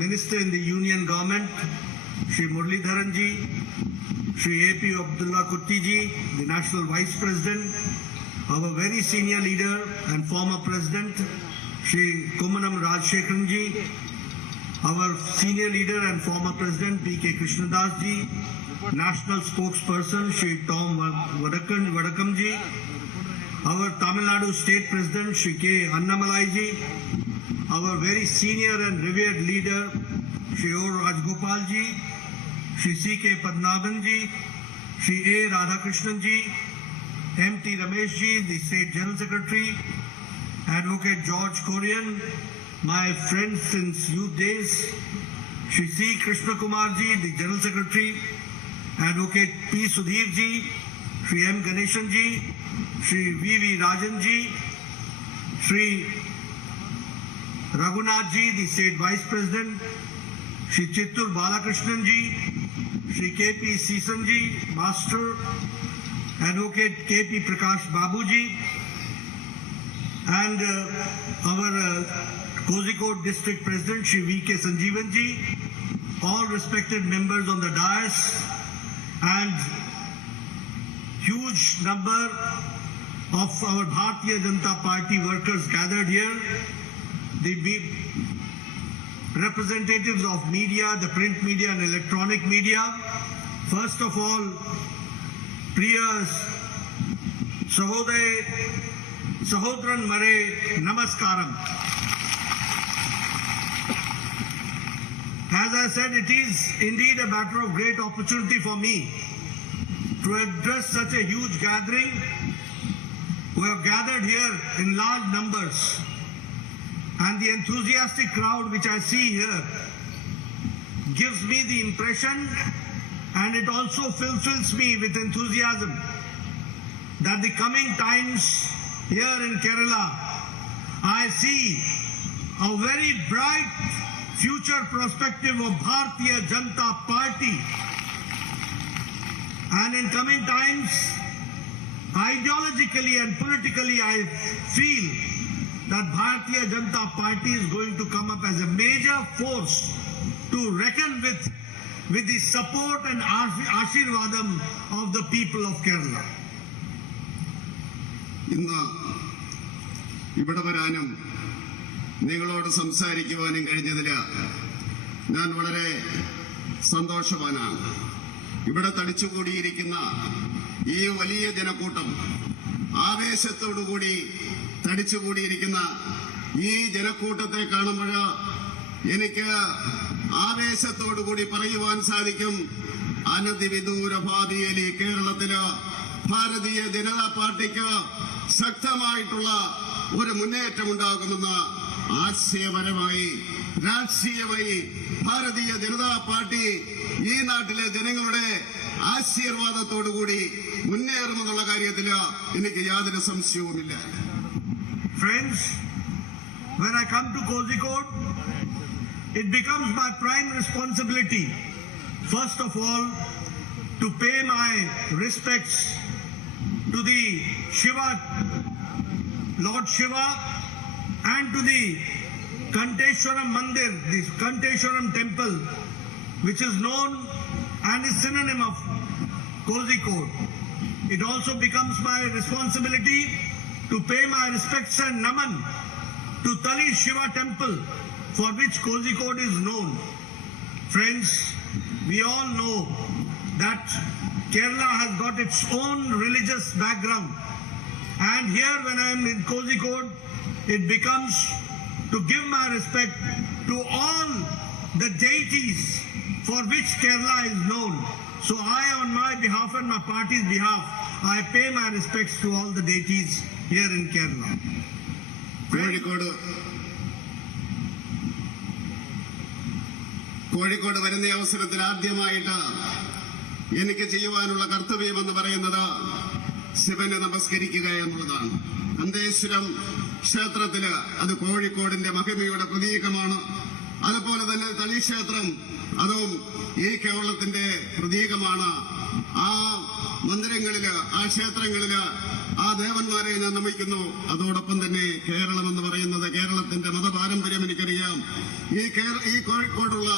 minister in the union government, Shri Muralidharan ji, Shri A.P. Abdullah Kutti ji, the National Vice President, our very senior leader and former President, Shri Kumanam Rajshekharan ji, our senior leader and former President, B.K. Krishnadas ji, National Spokesperson, Shri Tom Vadakam ji, our Tamil Nadu State President, Shri K. Annamalai ji, our very senior and revered leader, Shri O. Rajgopal ji, Shri C.K. Padmanabhan ji, Shri A. Radhakrishnan ji, M.T. Ramesh ji, the State General Secretary, Advocate George Korean, my friend since youth days, Shri C. Krishna Kumar ji, the General Secretary, Advocate P. Sudhir ji, Shri M. Ganeshan ji, Shri V.V. Rajan ji, Shri Raghunath ji, the State Vice President, Shri Chittur Balakrishnan ji, Shri K.P. Seesan ji, Master, Advocate K.P. Prakash Babu ji, and our Kozhikode District President, Shri V.K. Sanjeevan ji, all respected members on the dais, and huge number of our Bharatiya Janata Party workers gathered here, the representatives of media, the print media and electronic media. First of all, Priya Sahodran Mare Namaskaram. As I said, it is indeed a matter of great opportunity for me to address such a huge gathering who have gathered here in large numbers, and the enthusiastic crowd which I see here gives me the impression, and it also fulfills me with enthusiasm, that the coming times here in Kerala, I see a very bright future perspective of Bharatiya Janata Party. And in coming times, ideologically and politically, I feel that Bharatiya Janata Party is going to come up as a major force to reckon with the support and Ashirvadam of the people of Kerala. ഇന്ന് ഇവിടെ വരാനും നിങ്ങളോട് സംസാരിക്കുവാനും കഴിഞ്ഞതിൽ ഞാൻ വളരെ സന്തോഷവാനാണ്. ഇവിടെ തടിച്ചുകൂടിയിരിക്കുന്ന ഈ വലിയ ജനക്കൂട്ടം, ആവേശത്തോടുകൂടി തടിച്ചുകൂടിയിരിക്കുന്ന ഈ ജനക്കൂട്ടത്തെ കാണുമ്പോൾ എനിക്ക് ആവേശത്തോടുകൂടി പറയുവാൻ സാധിക്കും, അനധിവിദൂര ഭാവിയിൽ ഈ കേരളത്തില് ഭാരതീയ ജനതാ പാർട്ടിക്ക് ശക്തമായിട്ടുള്ള ഒരു മുന്നേറ്റമുണ്ടാകുമെന്ന് ആശയപരമായി രാഷ്ട്രീയമായി ഭാരതീയ ജനതാ പാർട്ടി ഈ നാട്ടിലെ ജനങ്ങളുടെ ആശീർവാദത്തോടുകൂടി മുന്നേറുമെന്നുള്ള കാര്യത്തിൽ എനിക്ക് യാതൊരു സംശയവുമില്ല. Friends, when I come to Kozhikode, it becomes my prime responsibility, first of all, to pay my respects to the Shiva, Lord Shiva, and to the Kanteshwaram Mandir, the Kanteshwaram temple, which is known and is synonym of Kozhikode. It also becomes my responsibility to pay my respects and naman to Tali Shiva temple, for which Kozhikode is known. Friends, we all know that Kerala has got its own religious background, and here when I am in Kozhikode, it becomes to give my respect to all the deities for which Kerala is known. So I, on my behalf and my party's behalf, I pay my respects to all the deities here in Kerala. Kozhikode വരുന്ന അവസരത്തിൽ ആദ്യമായിട്ട് എനിക്ക് ചെയ്യുവാനുള്ള കർത്തവ്യമെന്ന് പറയുന്നത് ശിവനെ നമസ്കരിക്കുക എന്നുള്ളതാണ്. അന്തേശ്വരം ക്ഷേത്രത്തില് അത് കോഴിക്കോടിന്റെ മഹിമയുടെ പ്രതീകമാണ്. അതുപോലെ തന്നെ തളി ക്ഷേത്രം അതും ഈ കേരളത്തിന്റെ പ്രതീകമാണ്. ആ മന്ദിരങ്ങളില്, ആ ക്ഷേത്രങ്ങളില് ആ ദേവന്മാരെ ഞാൻ നമിക്കുന്നു. അതോടൊപ്പം തന്നെ കേരളം എന്ന് പറയുന്നത് കേരളത്തിന്റെ മതപാരമ്പര്യം എനിക്കറിയാം. ഈ കോഴിക്കോടുള്ള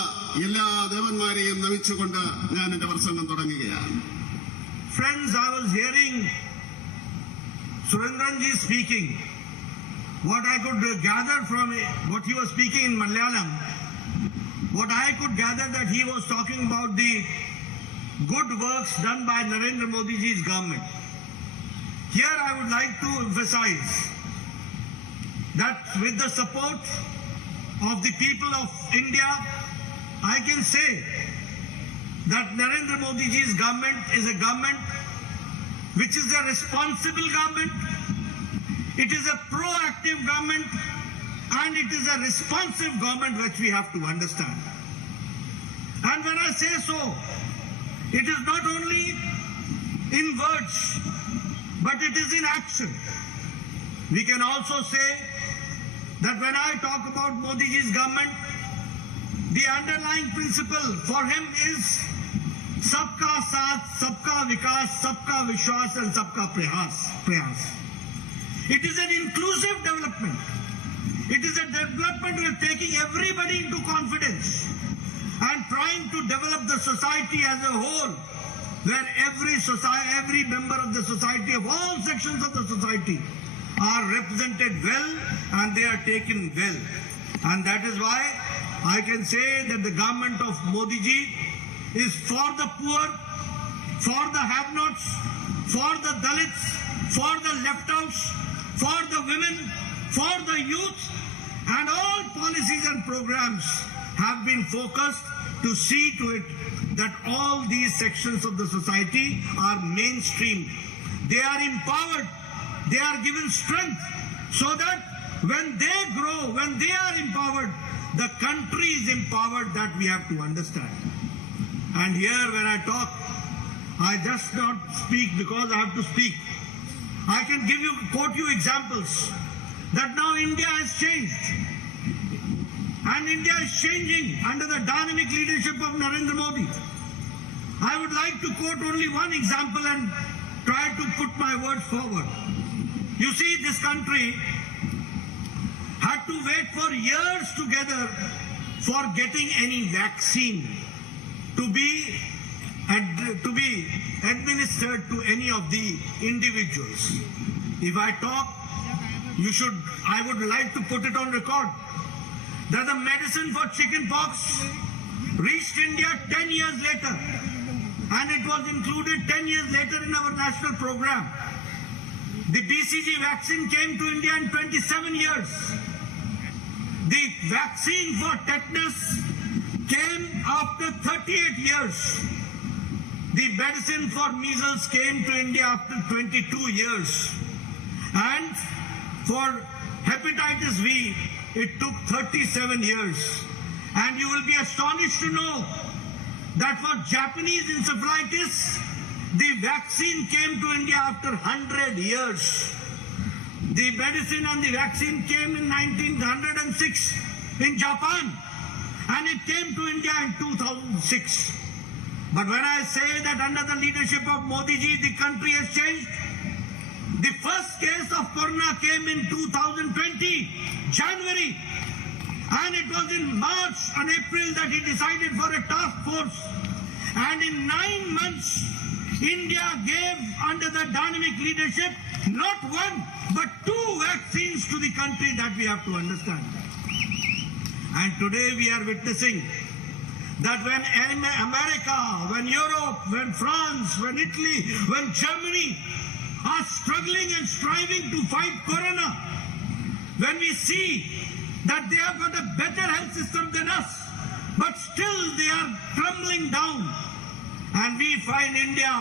എല്ലാ ദേവന്മാരെയും നമിച്ചുകൊണ്ട് ഞാൻ എന്റെ പ്രസംഗം തുടങ്ങുകയാണ്. Friends, I was hearing Surendranji speaking. What I could gather from what he was speaking in Malayalam, what I could gather that he was talking about the good works done by Narendra Modi's government. Here I would like to emphasize that with the support of the people of India, I can say that Narendra Modi's government is a government which is a responsible government, it is a proactive government, and it is a responsive government, which we have to understand. And when I say so, it is not only in words, but it is in action. We can also say that when I talk about Modi's government, the underlying principle for him is Sabka Saath, Sabka Vikas, Sabka Vishwas and Sabka Prayas. It is an inclusive development. It is a development of taking everybody into confidence and trying to develop the society as a whole, where every member of the society, of all sections of the society, are represented well and they are taken well. And that is why I can say that the government of Modi ji is for the poor, for the have-nots, for the Dalits, for the left-outs, for the women, for the youth, and all policies and programs have been focused to see to it that all these sections of the society are mainstreamed. They are empowered. They are given strength so that when they grow, when they are empowered, the country is empowered. That we have to understand. And here when I talk, I just not speak because I have to speak. I can quote you examples that now India has changed. And India is changing under the dynamic leadership of Narendra Modi. I would like to quote only one example and try to put my words forward. You see, this country had to wait for years together for getting any vaccine to be administered to any of the individuals. If I talk, I would like to put it on record that the medicine for chickenpox reached India 10 years later, and it was included 10 years later in our national program. The BCG vaccine came to India in 27 years. The vaccine for tetanus came after 38 years. The medicine for measles came to India after 22 years. And for hepatitis V, it took 37 years. And you will be astonished to know that for Japanese encephalitis, the vaccine came to India after 100 years. The medicine and the vaccine came in 1906 in Japan, and it came to India in 2006. But when I say that under the leadership of Modi ji, the country has changed, the first case of corona came in 2020, January. And it was in March and April that he decided for a task force. And in 9 months, India gave, under the dynamic leadership, not one, but 2 vaccines to the country. That we have to understand. And today we are witnessing that when America, when Europe, when France, when Italy, when Germany are struggling and striving to fight corona, when we see that they have got a better health system than us, but still they are crumbling down. And we find India,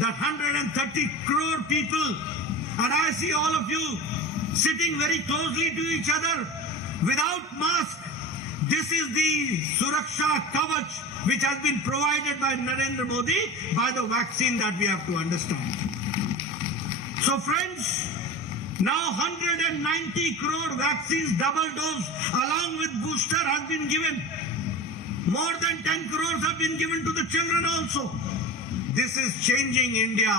that 130 crore people, and I see all of you sitting very closely to each other without mask. This is the Suraksha Kavach which has been provided by Narendra Modi by the vaccine, that we have to understand. So friends, now 190 crore vaccines, double dose along with booster has been given. More than 10 crores have been given to the children also. This is changing India,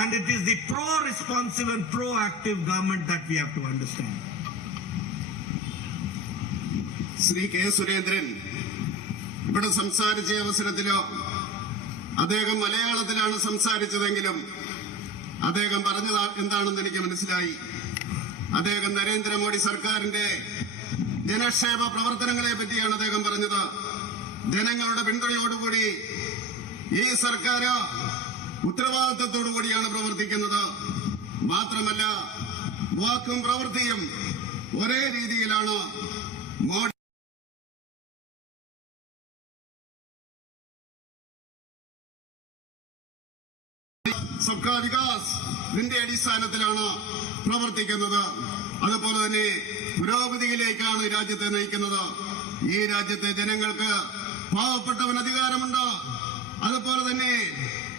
and it is the pro-responsive and proactive government that we have to understand. Shri K Surendran ഇവിടെ സംസാരിച്ച അവസരത്തിലോ അദ്ദേഹം മലയാളത്തിലാണ് സംസാരിച്ചതെങ്കിലും അദ്ദേഹം പറഞ്ഞത് എന്താണെന്ന് എനിക്ക് മനസ്സിലായി. അദ്ദേഹം നരേന്ദ്രമോദി സർക്കാരിന്റെ ജനക്ഷേമ പ്രവർത്തനങ്ങളെ പറ്റിയാണ് അദ്ദേഹം പറഞ്ഞത്. ജനങ്ങളുടെ പിന്തുണയോടുകൂടി ഈ സർക്കാർ ഉത്തരവാദിത്തത്തോടുകൂടിയാണ് പ്രവർത്തിക്കുന്നത്. മാത്രമല്ല, വാക്കും പ്രവൃത്തിയും ഒരേ രീതിയിലാണ്. മോഡി സബ്കാ വികാസ് ഇതിന്റെ അടിസ്ഥാനത്തിലാണ് പ്രവർത്തിക്കുന്നത്. അതുപോലെ തന്നെ പുരോഗതിയിലേക്കാണ് രാജ്യത്തെ നയിക്കുന്നത്. ഈ രാജ്യത്തെ ജനങ്ങൾക്ക് പാവപ്പെട്ടവന് അധികാരമുണ്ട്, അതുപോലെ തന്നെ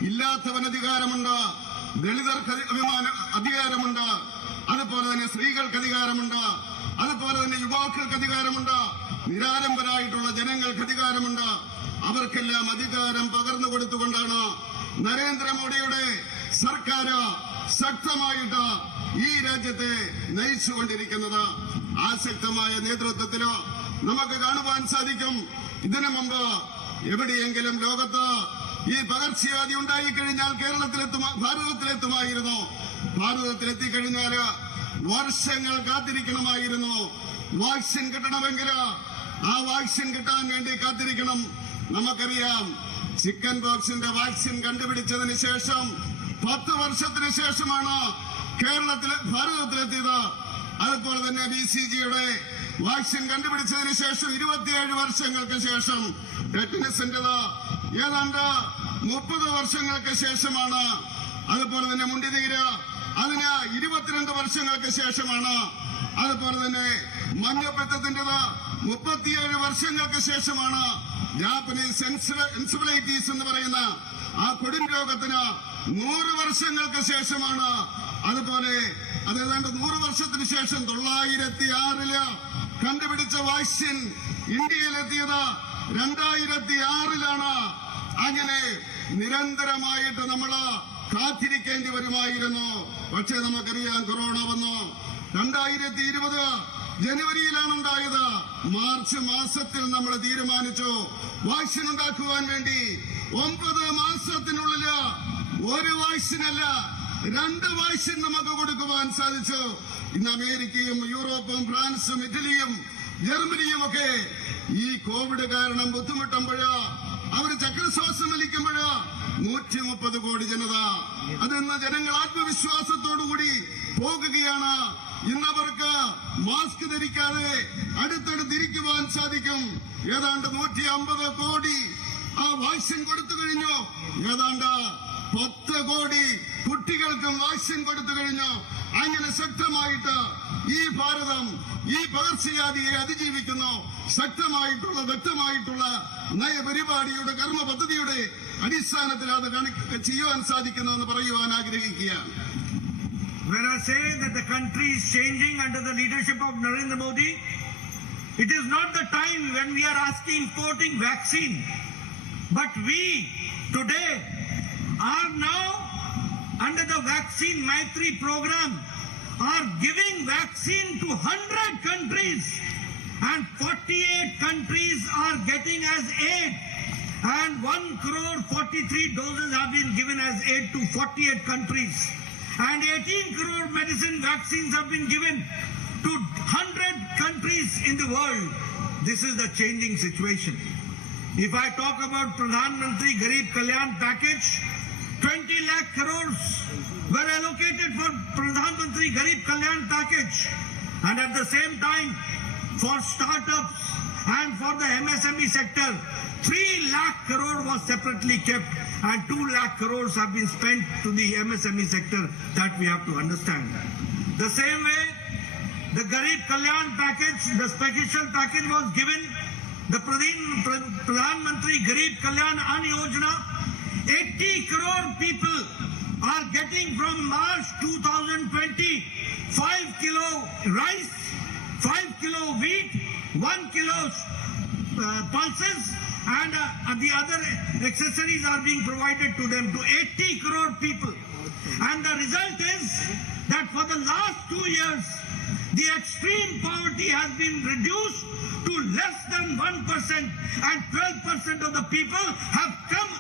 ഇല്ലാത്തവന് അധികാരമുണ്ട്, ദളിതർക്ക് അധികാരമുണ്ട്, അതുപോലെ തന്നെ സ്ത്രീകൾക്ക് അധികാരമുണ്ട്, അതുപോലെ തന്നെ യുവാക്കൾക്ക് അധികാരമുണ്ട്, നിരാലംബരായിട്ടുള്ള ജനങ്ങൾക്ക് അധികാരമുണ്ട്. അവർക്കെല്ലാം അധികാരം പകർന്നു കൊടുത്തുകൊണ്ടാണ് നരേന്ദ്രമോദിയുടെ സർക്കാർ ശക്തമായിട്ട് ഈ രാജ്യത്തെ നയിച്ചുകൊണ്ടിരിക്കുന്നത്. ആ ശക്തമായ നേതൃത്വത്തില് നമുക്ക് കാണുവാൻ സാധിക്കും. ഇതിനു മുമ്പ് എവിടെയെങ്കിലും ലോകത്ത് ഈ പകർച്ചവ്യാധി ഉണ്ടായിക്കഴിഞ്ഞാൽ ഭാരതത്തിലെത്തുമായിരുന്നു. ഭാരതത്തിലെത്തിക്കഴിഞ്ഞാൽ വർഷങ്ങൾ കാത്തിരിക്കണമായിരുന്നു. വാക്സിൻ കിട്ടണമെങ്കിൽ ആ വാക്സിൻ കിട്ടാൻ വേണ്ടി കാത്തിരിക്കണം. നമുക്കറിയാം, ചിക്കൻ പോക്സിന്റെ വാക്സിൻ കണ്ടുപിടിച്ചതിന് ശേഷം 10 വർഷത്തിന് ശേഷമാണ് ഭാരതത്തിലെത്തിയത്. അതുപോലെ തന്നെ BCGയുടെ വാക്സിൻ കണ്ടുപിടിച്ചതിന് ശേഷം 27 വർഷങ്ങൾക്ക് ശേഷം, ടെറ്റനസിന്റേത് ഏതാണ്ട് 30 വർഷങ്ങൾക്ക് ശേഷമാണ്. അതുപോലെ തന്നെ മുണ്ടിനീര് അതിന് 22 വർഷങ്ങൾക്ക് ശേഷമാണ്. അതുപോലെ തന്നെ മഞ്ഞപ്പിത്തത്തിൻ്റെത് 37 വർഷങ്ങൾക്ക് ശേഷമാണ്. ജാപ്പനീസ് എൻസെഫലൈറ്റീസ് എന്ന് പറയുന്ന ആ കൊടും രോഗത്തിന് 100 വർഷങ്ങൾക്ക് ശേഷമാണ്. അതുപോലെ അത് ഏതാണ്ട് 100 വർഷത്തിന് ശേഷം 906 കണ്ടുപിടിച്ച വാക്സിൻ ഇന്ത്യയിലെത്തിയത് 2006 അങ്ങനെ നിരന്തരമായിട്ട് നമ്മള് കാത്തിരിക്കേണ്ടി വരുമായിരുന്നു. പക്ഷേ നമുക്കറിയാം, കൊറോണ വന്നു. 2020 ജനുവരിയിലാണ് ഉണ്ടായത്. മാർച്ച് മാസത്തിൽ നമ്മൾ തീരുമാനിച്ചു വാക്സിൻ ഉണ്ടാക്കുവാൻ വേണ്ടി. 9 മാസത്തിനുള്ളിൽ ഒരു വാക്സിനല്ല 2 വാക്സിൻ നമുക്ക് കൊടുക്കുവാൻ സാധിച്ചു. ഇന്ന് അമേരിക്കയും യൂറോപ്പും ഫ്രാൻസും ഇറ്റലിയും ജർമ്മനിയും ഒക്കെ ഈ കോവിഡ് കാരണം ബുദ്ധിമുട്ടുമ്പോഴ്, അവർ ചക്രശ്വാസം വലിക്കുമ്പോഴ് 130 കോടി ജനത അതെന്ന് ജനങ്ങൾ ആത്മവിശ്വാസത്തോടുകൂടി പോകുകയാണ്. ഇന്നവർക്ക് മാസ്ക് ധരിക്കാതെ അടുത്തടുത്തിരിക്കുവാൻ സാധിക്കും. ഏതാണ്ട് 150 കോടി ആ വാക്സിൻ കൊടുത്തു കഴിഞ്ഞു. ഏതാണ്ട് 10 കോടി കുട്ടികൾക്കും വാക്സിൻ കൊടുത്തു കഴിഞ്ഞു. അങ്ങനെ ശക്തമായിട്ട് ഈ ഭാരതം ഈ പകർച്ചവ്യാധിയെ അതിജീവിക്കുന്നു. ശക്തമായിട്ടുള്ള വ്യക്തമായിട്ടുള്ള നയപരിപാടിയുടെ കർമ്മ പദ്ധതിയുടെ അടിസ്ഥാനത്തിൽ അത് ചെയ്യുവാൻ സാധിക്കുന്നുവെന്ന് പറയുവാൻ ആഗ്രഹിക്കുകയാണ്. When I say that the country is changing under the leadership of Narendra Modi, it is not the time when we are asking importing vaccine, but we today are now under the vaccine Maitri program are giving vaccine to 100 countries and 48 countries are getting as aid, and 1,43 doses have been given as aid to 48 countries, and 18 crore medicine vaccines have been given to 100 countries in the world. This is the changing situation. If I talk about Pradhan Mantri Garib Kalyan package, 20 lakh crores were allocated for Pradhan Mantri Garib Kalyan package, and at the same time for startups and for the MSME sector 3 lakh crore was separately kept, and 2 lakh crores have been spent to the MSME sector. That we have to understand. The same way the Garib Kalyan package, the special package was given. The Pradhan Mantri Garib Kalyan Ann Yojana, 80 crore people are getting from March 2020 5 kilo rice, 5 kilo wheat, 1 kilo pulses, and the other accessories are being provided to them, to 80 crore people. And the result is that for the last 2 years, the extreme poverty has been reduced to less than 1%, and 12% of the people have come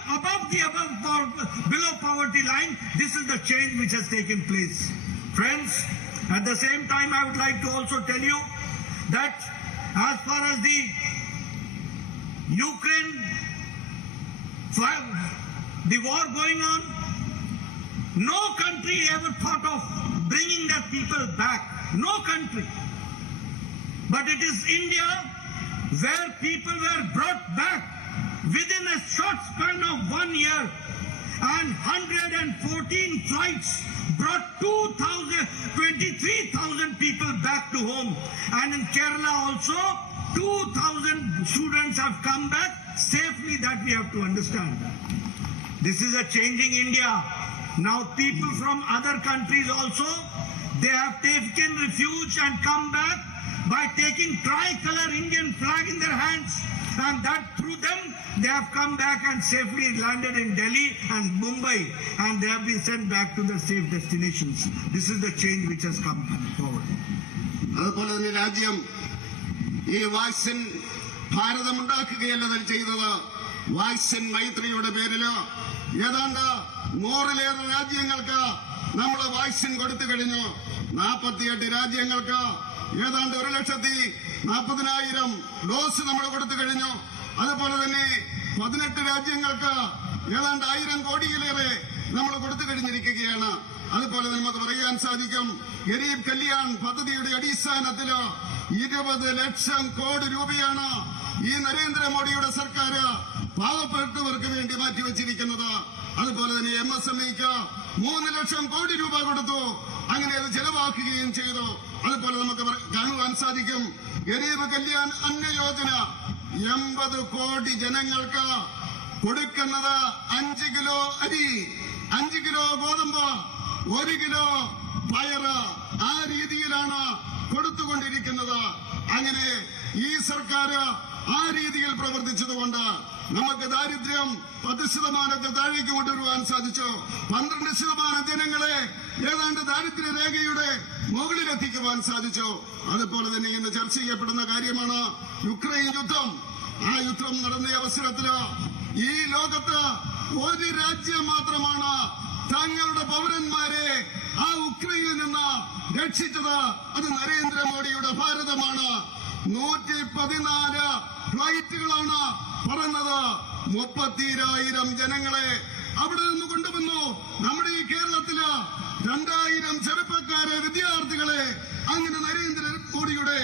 below poverty line. This is the change which has taken place. Friends, at the same time, I would like to also tell you that as far as the Ukraine, the war going on, no country ever thought of bringing their people back. No country. But it is India where people were brought back within a short span of 1 year, and 114 flights brought 23,000 people back to home. And in Kerala also 2,000 students have come back safely. That we have to understand. This is a changing India. Now people from other countries also, they have taken refuge and come back by taking tricolor Indian flag in their hands, and that through them they have come back and safely landed in Delhi and Mumbai, and they have been sent back to their safe destinations. This is the change which has come forward. അതുപോലെ തന്നെ രാജ്യം ഈ വാക്സിൻ ഭാരതം ഉണ്ടാക്കുകയല്ല ചെയ്തത്. വാക്സിൻ മൈത്രിയുടെ പേരില് ഏതാണ്ട് 100-ലേറെ രാജ്യങ്ങൾക്ക് നമ്മൾ വാക്സിൻ കൊടുത്തു കഴിഞ്ഞു. 48 രാജ്യങ്ങൾക്ക് ഏതാണ്ട് 1,40,40,000 ഡോസ് നമ്മൾ കൊടുത്തു കഴിഞ്ഞു. അതുപോലെ തന്നെ 18 രാജ്യങ്ങൾക്ക് ഏതാണ്ട് 1000 കോടിയിലേറെ നമ്മൾ കൊടുത്തു കഴിഞ്ഞിരിക്കുകയാണ്. അതുപോലെ നമുക്ക് പറയാൻ സാധിക്കും, ഗരീബ് കല്യാൺ പദ്ധതിയുടെ അടിസ്ഥാനത്തില് 20 ലക്ഷം കോടി രൂപയാണ് ഈ നരേന്ദ്രമോദിയുടെ സർക്കാർ പാവപ്പെട്ടവർക്ക് വേണ്ടി മാറ്റിവെച്ചിരിക്കുന്നത്. അതുപോലെ തന്നെ MSMEക്ക് 3 ലക്ഷം കോടി രൂപ കൊടുത്തു. അങ്ങനെ അത് ചെലവാക്കുകയും ചെയ്തു. അതുപോലെ നമുക്ക് കാണുവാൻ സാധിക്കും ഗരീബ് കല്യാൺ അന്ന യോജന 80 കോടി ജനങ്ങൾക്ക് കൊടുക്കുന്നത് 5 കിലോ അരി, 5 കിലോ ഗോതമ്പ്, 1 കിലോ പയറ്, ആ രീതിയിലാണ് കൊടുത്തുകൊണ്ടിരിക്കുന്നത്. അങ്ങനെ ഈ സർക്കാർ ആ രീതിയിൽ പ്രവർത്തിച്ചതുകൊണ്ട് നമുക്ക് ദാരിദ്ര്യം 10% താഴേക്ക് കൊണ്ടുവരുവാൻ സാധിച്ചു. 12% ജനങ്ങളെ ഏതാണ്ട് ദാരിദ്ര്യ രേഖയുടെ മുകളിലെത്തിക്കുവാൻ സാധിച്ചു. അതുപോലെ തന്നെ ഇന്ന് ചർച്ച ചെയ്യപ്പെടുന്ന കാര്യമാണ് യുക്രൈൻ യുദ്ധം. ആ യുദ്ധം നടന്ന അവസരത്തില് ഈ ലോകത്ത് ഒരു രാജ്യം മാത്രമാണ് തങ്ങളുടെ പൗരന്മാരെ ആ ഉക്രൈനിൽ നിന്ന് രക്ഷിച്ചത്. അത് നരേന്ദ്രമോദിയുടെ ഭാരതമാണ്. 114 ഫ്ലൈറ്റുകളാണ് പറന്നത്. 32,000 ജനങ്ങളെ അവിടെ നിന്ന് കൊണ്ടുവന്നു. നമ്മുടെ ഈ കേരളത്തില് 2,000 ചെറുപ്പക്കാരെ, വിദ്യാർത്ഥികളെ അങ്ങനെ നരേന്ദ്രമോദിയുടെ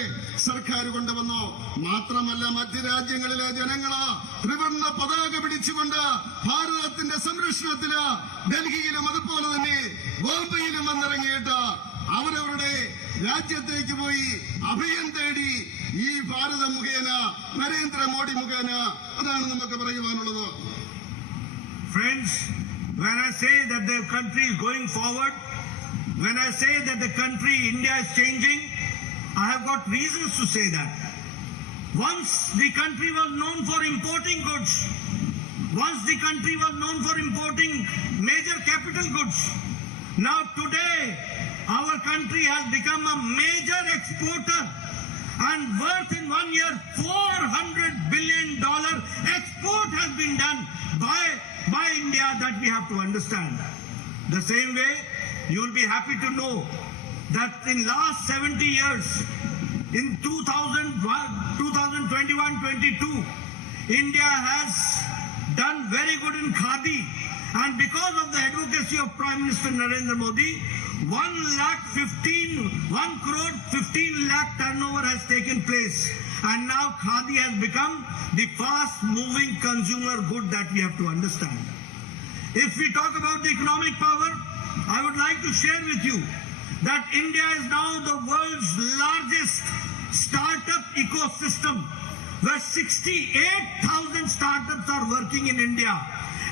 സർക്കാർ കൊണ്ടുവന്നു. മാത്രമല്ല മറ്റ് രാജ്യങ്ങളിലെ ജനങ്ങള് ത്രിവർണ്ണ പതാക പിടിച്ചുകൊണ്ട് ഭാരതത്തിന്റെ സംരക്ഷണത്തില് ഡൽഹിയിലും അതുപോലെ തന്നെ ബോംബെയിലും വന്നിറങ്ങിയിട്ട് അവരവരുടെ രാജ്യത്തേക്ക് പോയി അഭയം തേടി ഈ ഭാരതം മുഖേന, നരേന്ദ്രമോദി മുഖേന. അതാണ് നമുക്ക് പറയുവാനുള്ളത്. Friends, when I say that the country is going forward, when I say that the country, India, is changing, I have got reasons to say that. Once the country was known for importing goods. Once the country was known for importing major capital goods. Now today, our country has become a major exporter, and worth in 1 year $400 billion export has been done by India. That we have to understand. The same way, you will be happy to know that in last 70 years, in 2021-22, India has done very good in khadi, and because of the advocacy of Prime Minister Narendra Modi, 1 crore 15 lakh turnover has taken place, and now khadi has become the fast moving consumer good that we have to understand. If we talk about the economic power, I would like to share with you that India is now the world's largest startup ecosystem, where 68,000 startups are working in India.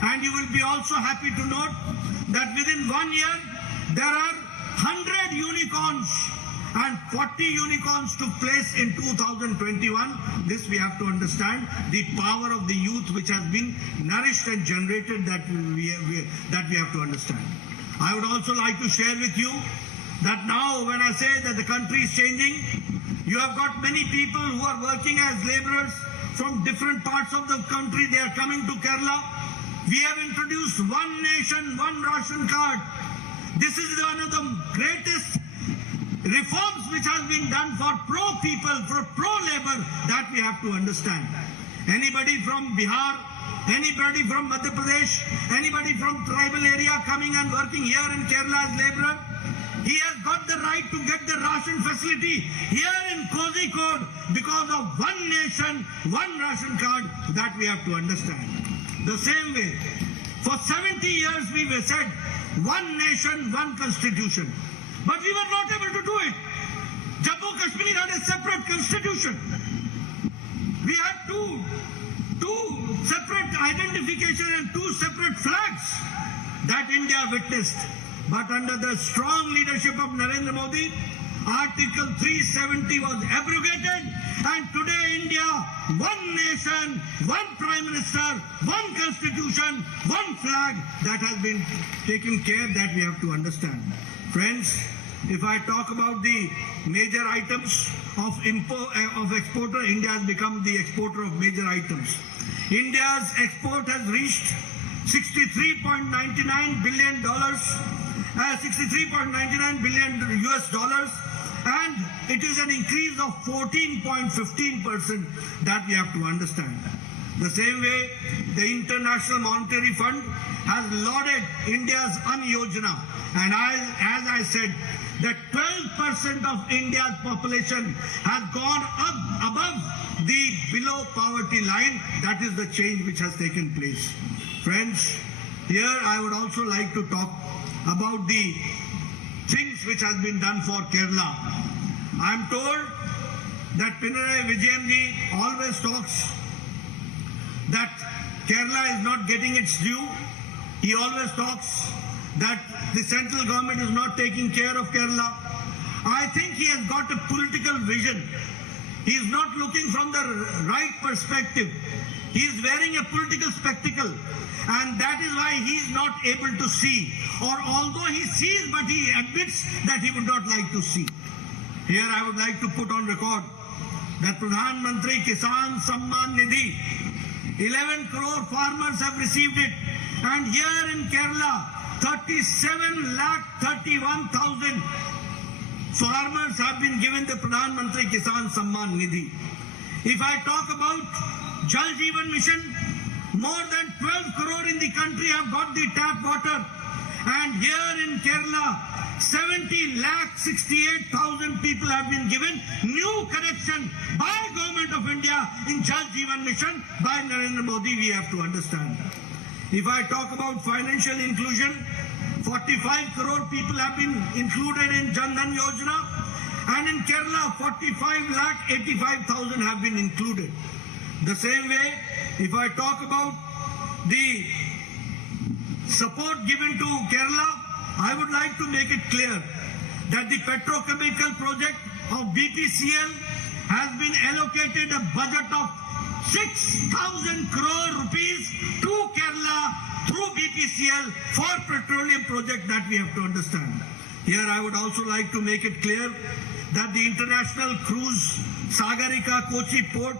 And you will be also happy to note that within 1 year, there are 100 unicorns, and 40 unicorns took place in 2021. This we have to understand, the power of the youth which has been nourished and generated, that we have to understand. I would also like to share with you that now when I say that the country is changing, you have got many people who are working as laborers from different parts of the country. They are coming to Kerala. We have introduced one nation, one ration card. This is one of the greatest reforms which has been done for pro people, for pro labor, that we have to understand. Anybody from Bihar, anybody from Madhya Pradesh, anybody from tribal area coming and working here in Kerala as laborer, he has got the right to get the ration facility here in Kozhikode because of one nation, one ration card, that we have to understand. The same way, for 70 years we were said, one nation, one constitution. But we were not able to do it. Jammu Kashmir had a separate constitution. We had two separate identification and 2 separate flags that India witnessed. But under the strong leadership of Narendra Modi, Article 370 was abrogated, and today India, one nation, one Prime Minister, one constitution, one flag, that has been taken care, that we have to understand. Friends, if I talk about the major items of exporter, India has become the exporter of major items. India's export has reached $63.99 billion, $63.99 billion US dollars, and it is an increase of 14.15%, that we have to understand. The same way, the International Monetary Fund has lauded India's Ann Yojana. And as I said, that 12% of India's population has gone up above the below poverty line. That is the change which has taken place. Friends, here I would also like to talk about the things which has been done for Kerala. I am told that Pinarayi Vijayanji always talks that Kerala is not getting its due. He always talks that the central government is not taking care of Kerala. I think he has got a political vision. He is not looking from the right perspective. He is wearing a political spectacle, and that is why he is not able to see. Or although he sees, but he admits that he would not like to see. Here I would like to put on record that Pradhan Mantri Kisan Samman Nidhi, 11 crore farmers have received it, and here in Kerala, 37,31,000 farmers have been given the Pradhan Mantri Kisan Samman Nidhi. If I talk about Jal Jeevan Mission, more than 12 crore in the country have got the tap water, and here in Kerala, 70,68,000 people have been given new connection by Government of India in Jal Jeevan Mission by Narendra Modi. We have to understand. If I talk about financial inclusion, 45 crore people have been included in Jan Dhan Yojana, and in Kerala 45,85,000 have been included. The same way, if I talk about the support given to Kerala, I would like to make it clear that the petrochemical project of BPCL has been allocated a budget of 6,000 crore rupees to Kerala through BPCL for petroleum project. That we have to understand. Here I would also like to make it clear that the international cruise Sagarika Kochi port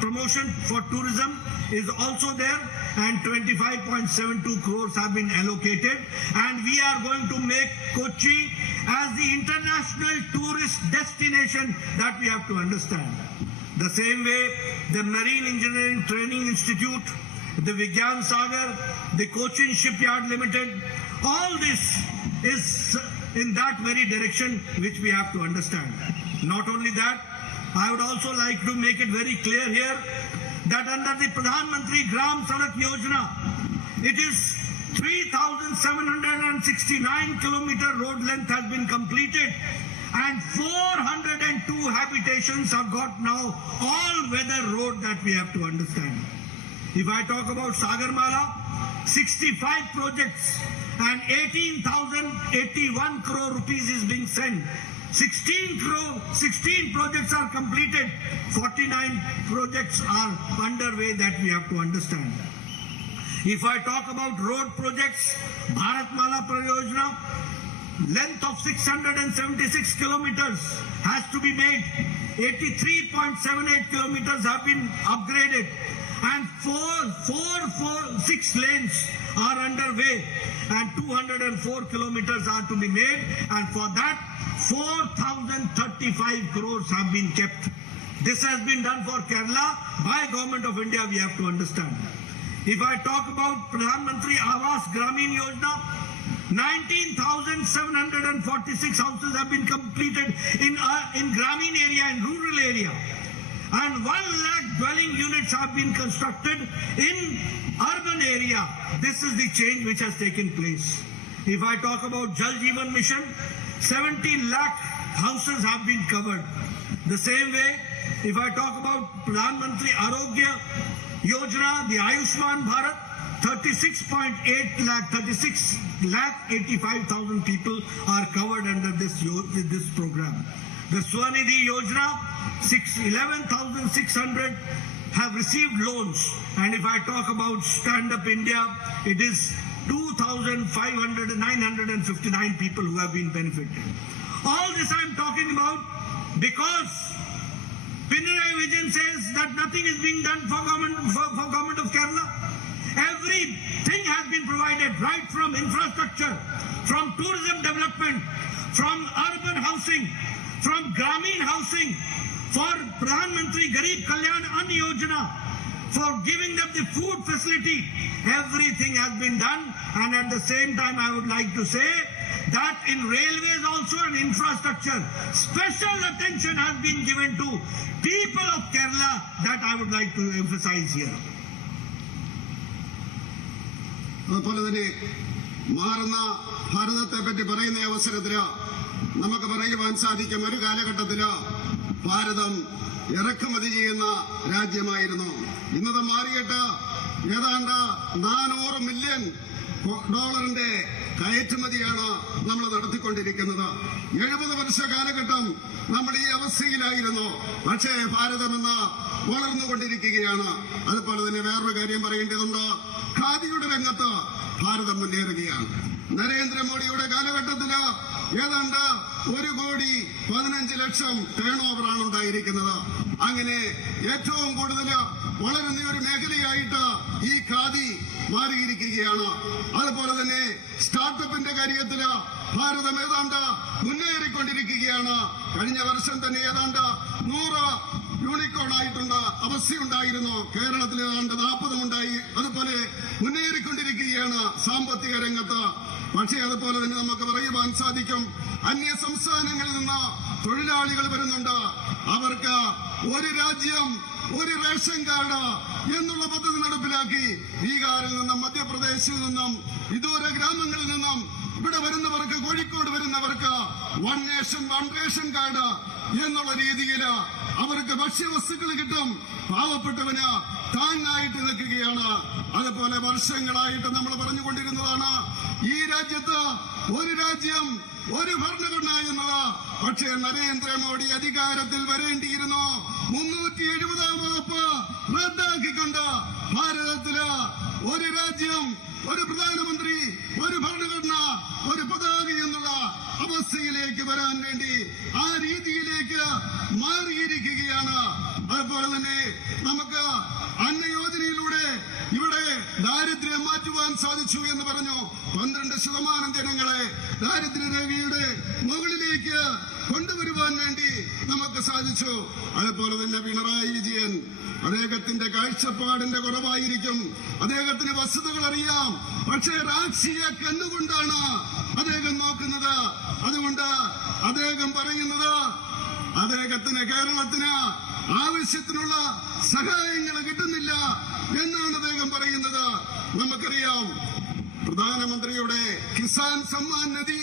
promotion for tourism is also there, and 25.72 crores have been allocated, and we are going to make Kochi as the international tourist destination. That we have to understand. The same way, the Marine Engineering Training Institute, the Vigyan Sagar, the Cochin Shipyard Limited, all this is in that very direction which we have to understand. Not only that, I would also like to make it very clear here that under the Pradhan Mantri Gram Sadak Yojana, it is 3,769 kilometer road length has been completed, and 402 habitations have got now all-weather road. That we have to understand. If I talk about Sagarmala, 65 projects and 18,081 crore rupees is being sent. 16 projects are completed, 49 projects are underway. That we have to understand. If I talk about road projects, Bharatmala Pariyojana, length of 676 kilometers has to be made. 83.78 kilometers have been upgraded, and 6 lanes are underway, and 204 kilometers are to be made, and for that 4,035 crores have been kept. This has been done for Kerala by Government of India. We have to understand. If I talk about Pradhan Mantri Awas Gramin Yojana, 19,746 houses have been completed in Gramin area, in rural area, and 1 lakh dwelling units have been constructed in urban area. This is the change which has taken place. If I talk about Jal Jeevan Mission, 17 lakh houses have been covered. The same way, if I talk about Pradhan Mantri Arogya Yojana, the Ayushman Bharat, 36 lakh 85,000 people are covered under this program. The Swanidhi Yojana, 11,600 have received loans. And if I talk about Stand Up India, it is 2,959 people who have been benefited. All this I am talking about because Pinarayi Vijayan says that nothing is being done for government of Kerala. Everything has been provided, right from infrastructure, from tourism development, from urban housing, from Gramin housing, for Pradhan Mantri Garib Kalyan Ann Yojana, for giving them the food facility. Everything has been done, and at the same time I would like to say that in railways also and infrastructure, special attention has been given to people of Kerala. That I would like to emphasize here. അതുപോലെ തന്നെ മാറുന്ന ഭാരതത്തെ പറ്റി പറയുന്ന അവസരത്തില് നമുക്ക് പറയുവാൻ സാധിക്കും, ഒരു കാലഘട്ടത്തില് ഭാരതം ഇറക്കുമതി ചെയ്യുന്ന രാജ്യമായിരുന്നു. ഇന്നത് മാറിയിട്ട് ഏതാണ്ട് 400 മില്യൺ ഡോളറിന്റെ കയറ്റുമതിയാണ് നമ്മൾ നടത്തിക്കൊണ്ടിരിക്കുന്നത്. 70 വർഷ കാലഘട്ടം നമ്മൾ ഈ അവസ്ഥയിലായിരുന്നു. പക്ഷേ ഭാരതം ഇന്ന് വളർന്നുകൊണ്ടിരിക്കുകയാണ്. അതുപോലെ തന്നെ വേറൊരു കാര്യം പറയേണ്ടതുണ്ട്, ഖാദിയുടെ രംഗത്ത് ഭാരതം മുന്നേറുകയാണ്. നരേന്ദ്രമോദിയുടെ കാലഘട്ടത്തില് ഏതാണ്ട് 1,15,00,000 ടേൺ ഓവറാണ് ഉണ്ടായിരിക്കുന്നത്. അങ്ങനെ ഏറ്റവും കൂടുതൽ വളരുന്ന ഒരു മേഖലയായിട്ട് ഈ ഖാദി മാറിയിരിക്കുകയാണ്. അതുപോലെ തന്നെ സ്റ്റാർട്ടപ്പിന്റെ കാര്യത്തില് ഭാരതം ഏതാണ്ട് മുന്നേറിക്കൊണ്ടിരിക്കുകയാണ്. കഴിഞ്ഞ വർഷം തന്നെ ഏതാണ്ട് 100 യൂണിക്കോൺ ആയിട്ടുള്ള അവസ്ഥയുണ്ടായിരുന്നു. കേരളത്തിൽ ഏതാണ്ട് 40 ഉണ്ടായി. അതുപോലെ മുന്നേറിക്കൊണ്ടിരിക്കുകയാണ് സാമ്പത്തിക രംഗത്ത്. പക്ഷേ അതുപോലെ തന്നെ നമുക്ക് പറയുവാൻ സാധിക്കും, അന്യ സംസ്ഥാനങ്ങളിൽ നിന്ന് തൊഴിലാളികൾ വരുന്നുണ്ട്. അവർക്ക് ഒരു രാജ്യം ഒരു റേഷൻ കാർഡ് എന്നുള്ള പദ്ധതി നടപ്പിലാക്കി. ബീഹാറിൽ നിന്നും മധ്യപ്രദേശിൽ നിന്നും വിദൂര ഗ്രാമങ്ങളിൽ നിന്നും ഇവിടെ വരുന്നവർക്ക്, കോഴിക്കോട് വരുന്നവർക്ക് 1 നേഷൻ 1 റേഷൻ കാർഡ് എന്നുള്ള രീതിയിൽ അവർക്ക് ഭക്ഷ്യവസ്തുക്കൾ കിട്ടും. പാവപ്പെട്ടവന് താങ്ങായിട്ട് നിൽക്കുകയാണ്. അതുപോലെ വർഷങ്ങളായിട്ട് നമ്മൾ പറഞ്ഞുകൊണ്ടിരുന്നതാണ് ഈ രാജ്യത്ത് ഒരു രാജ്യം ഒരു ഭരണഘടന എന്നത്. പക്ഷേ നരേന്ദ്രമോദി അധികാരത്തിൽ വരേണ്ടിയിരുന്നു 370-ാം വകുപ്പ് റദ്ദാക്കിക്കൊണ്ട് ഭാരതത്തില് ഒരു രാജ്യം, ഒരു പ്രധാനമന്ത്രി, ഒരു ഭരണഘടന, ഒരു പതാക എന്നുള്ള അവസ്ഥയിലേക്ക് വരാൻ വേണ്ടി ആ രീതിയിലേക്ക് മാറിയിരിക്കുകയാണ്. അതുപോലെ തന്നെ നമുക്ക് അന്നയോജനയിലൂടെ ഇവിടെ ദാരിദ്ര്യം മാറ്റുവാൻ സാധിച്ചു എന്ന് പറഞ്ഞു. 12% ജനങ്ങളെ ദാരിദ്ര്യരേഖയുടെ മുകളിലേക്ക് കൊണ്ടുവരുവാൻ വേണ്ടി നമുക്ക് സാധിച്ചു. അതുപോലെ തന്നെ പിണറായി വിജയൻ, അദ്ദേഹത്തിന്റെ കാഴ്ചപ്പാടിന്റെ കുറവായിരിക്കും, അദ്ദേഹത്തിന് വസ്തുതകൾ അറിയാം, പക്ഷേ രാഷ്ട്രീയ കണ്ണുകൊണ്ടാണ് അദ്ദേഹം നോക്കുന്നത്. അതുകൊണ്ട് അദ്ദേഹം പറയുന്നത് അദ്ദേഹത്തിന് കേരളത്തിന് ആവശ്യത്തിനുള്ള സഹായങ്ങൾ കിട്ടുന്നില്ല എന്നാണ് അദ്ദേഹം പറയുന്നത്. നമുക്കറിയാം, പ്രധാനമന്ത്രിയുടെ കിസാൻ സമ്മാൻ നിധി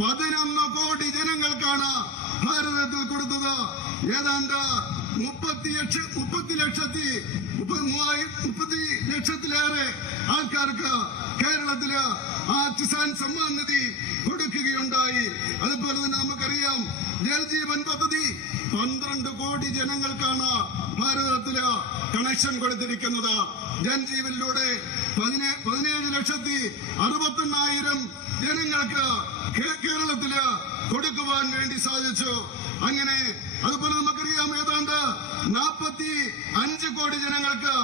11 കോടി ജനങ്ങൾക്കാണ് ഭാരതത്തിൽ കൊടുത്തത്. ഏതാണ്ട് 30 ലക്ഷത്തിലേറെ ആൾക്കാർക്ക് കേരളത്തില് ആ കിസാൻ സമ്മാൻ നിധി കൊടുക്കുകയുണ്ടായി. അതുപോലെ തന്നെ നമുക്കറിയാം, ജൽജീവൻ പദ്ധതി 12 കോടി ജനങ്ങൾക്കാണ് ഭാരതത്തില് കണക്ഷൻ കൊടുത്തിരിക്കുന്നത്. ജൻജീവനിലൂടെ 17,68,000 ജനങ്ങൾക്ക് കേരളത്തില് കൊടുക്കുവാൻ വേണ്ടി സാധിച്ചു. അങ്ങനെ അതുപോലെ നമുക്കറിയാം, ഏതാണ്ട് 45 കോടി ജനങ്ങൾക്ക്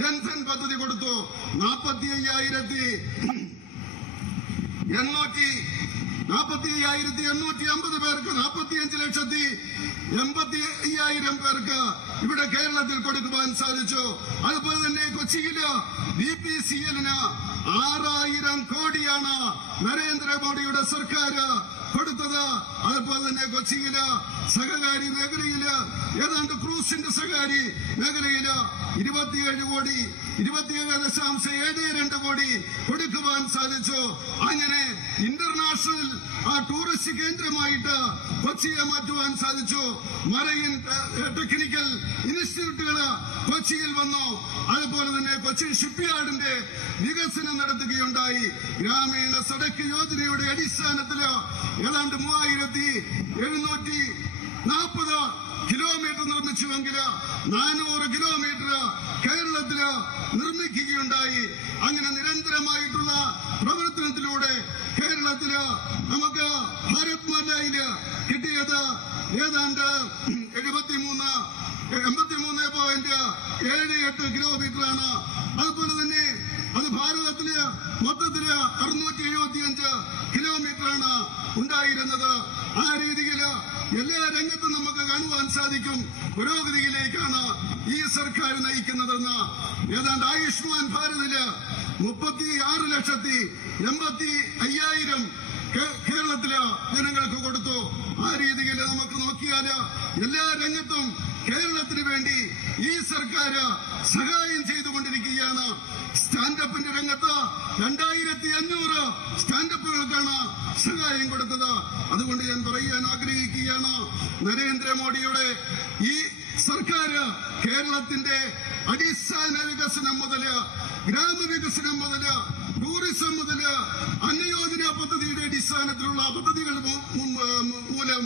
ജൻധൻ പദ്ധതി കൊടുത്തു. 45,850 പേർക്ക്, 45,80,000 പേർക്ക് ഇവിടെ കേരളത്തിൽ കൊടുക്കുവാൻ സാധിച്ചു. അതുപോലെ തന്നെ കൊച്ചിയില് BPCL-ന് 6,000 കോടിയാണ് നരേന്ദ്രമോദിയുടെ സർക്കാർ കൊടുത്തത്. അതുപോലെ തന്നെ കൊച്ചിയില് സഹകാരി മേഖലയില് ഏതാണ്ട് ക്രൂസിന്റെ സഹകാരി മേഖലയില് 27,72 കോടി കൊടുക്കുവാൻ സാധിച്ചു. അങ്ങനെ ഇന്റർനാഷണൽ ടൂറിസ്റ്റ് കേന്ദ്രമായിട്ട് കൊച്ചിയെ മാറ്റുവാൻ സാധിച്ചു. മറൈൻ ടെക്നിക്കൽ ഇൻസ്റ്റിറ്റ്യൂട്ടുകൾ കൊച്ചിയിൽ വന്നു. അതുപോലെ തന്നെ കൊച്ചി ഷിപ്പ്യാർഡിന്റെ വികസനം നടത്തുകയുണ്ടായി. ഗ്രാമീണ സടക്ക് യോജനയുടെ അടിസ്ഥാനത്തില് ഏതാണ്ട് 3,740 കിലോമീറ്റർ നിർമ്മിച്ചുവെങ്കിൽ 400 കിലോമീറ്റർ കേരളത്തില് നിർമ്മിക്കുകയുണ്ടായി. അങ്ങനെ നിരന്തരമായിട്ടുള്ള പ്രവർത്തനത്തിലൂടെ കേരളത്തില് നമുക്ക് ഭാരത് മാതയില് കിട്ടിയത് ഏതാണ്ട് 83.78 കിലോമീറ്റർ ആണ്. അതുപോലെ തന്നെ അത് ഭാരതത്തില് മൊത്തത്തില് 675 കിലോമീറ്ററാണ് ഉണ്ടായിരുന്നത്. ആ രീതിയിൽ എല്ലാ രംഗത്തും നമുക്ക് കാണുവാൻ സാധിക്കും പുരോഗതിയിലേക്കാണ് ഈ സർക്കാർ നയിക്കുന്നതെന്ന്. ഏതാണ്ട് ആയുഷ്മാൻ ഭാരതില് 36,85,000 കേരളത്തില് ജനങ്ങൾക്ക് കൊടുത്തു. ആ രീതിയിൽ നമുക്ക് നോക്കിയാല് എല്ലാ രംഗത്തും കേരളത്തിന് വേണ്ടി ഈ സർക്കാർ സഹായം ചെയ്തുകൊണ്ടിരിക്കുകയാണ്. സ്റ്റാൻഡപ്പിന്റെ രംഗത്ത് 2500 സ്റ്റാൻഡപ്പുകൾക്കാണ് സഹായം കൊടുത്തത്. അതുകൊണ്ട് ഞാൻ പറയാൻ ആഗ്രഹിക്കുകയാണ്, നരേന്ദ്രമോദിയുടെ ഈ സർക്കാർ കേരളത്തിന്റെ അടിസ്ഥാന വികസനം മുതല്, ഗ്രാമവികസനം മുതല്, ടൂറിസം മുതല്, അന്നയോജന പദ്ധതിയുടെ അടിസ്ഥാനത്തിലുള്ള പദ്ധതികൾ മൂലം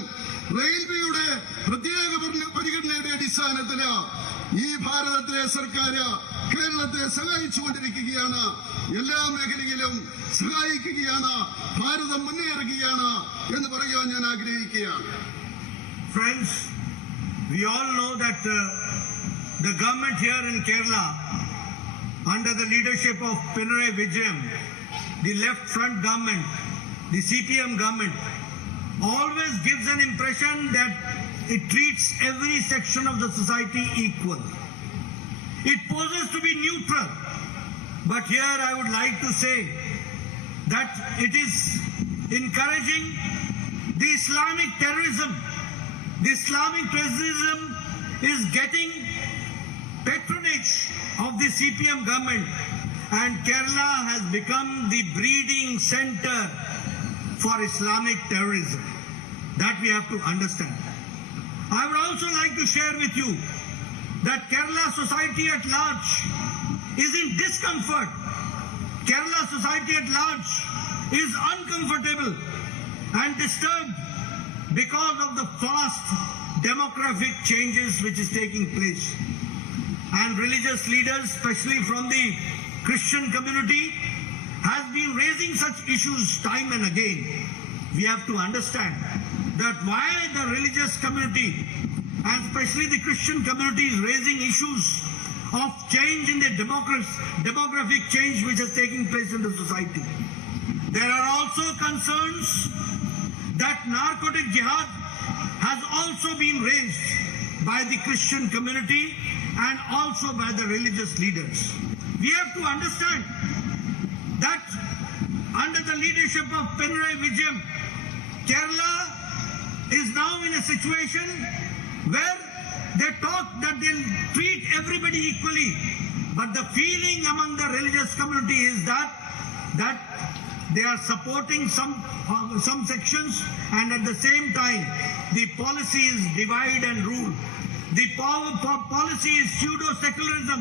റെയിൽവേയുടെ പ്രത്യേക പരിഗണനയുടെ അടിസ്ഥാനത്തില് ഈ ഭാരതത്തിലെ സർക്കാർ കേരളത്തെ സഹായിച്ചുകൊണ്ടിരിക്കുകയാണ്. എല്ലാ മേഖലയിലും സഹായിക്കുകയാണ്. ഭാരതം മുന്നേറുകയാണ് എന്ന് പറയാൻ ഞാൻ ആഗ്രഹിക്കുകയാണ്. Friends, we all know that the government here in Kerala, under the leadership of Pinarayi Vijayan, the left front government, the CPM government, always gives an impression that it treats every section of the society equal. It poses to be neutral. But here I would like to say that it is encouraging the Islamic terrorism. The Islamic terrorism is getting patronage of the CPM government, and Kerala has become the breeding center for Islamic terrorism. That we have to understand. I would also like to share with you that Kerala society at large is in discomfort. Kerala society at large is uncomfortable and disturbed because of the fast demographic changes which is taking place. And religious leaders, especially from the Christian community, has been raising such issues time and again. We have to understand that why the religious community and especially the Christian community is raising issues of change in the demographic change which is taking place in the society. There are also concerns that narcotic jihad has also been raised by the Christian community and also by the religious leaders. We have to understand that under the leadership of Pinarayi Vijayan, Kerala is now in a situation where they talk that they'll treat everybody equally, but the feeling among the religious community is that they are supporting some sections, and at the same time the policy is divide and rule. The policy is pseudo-secularism.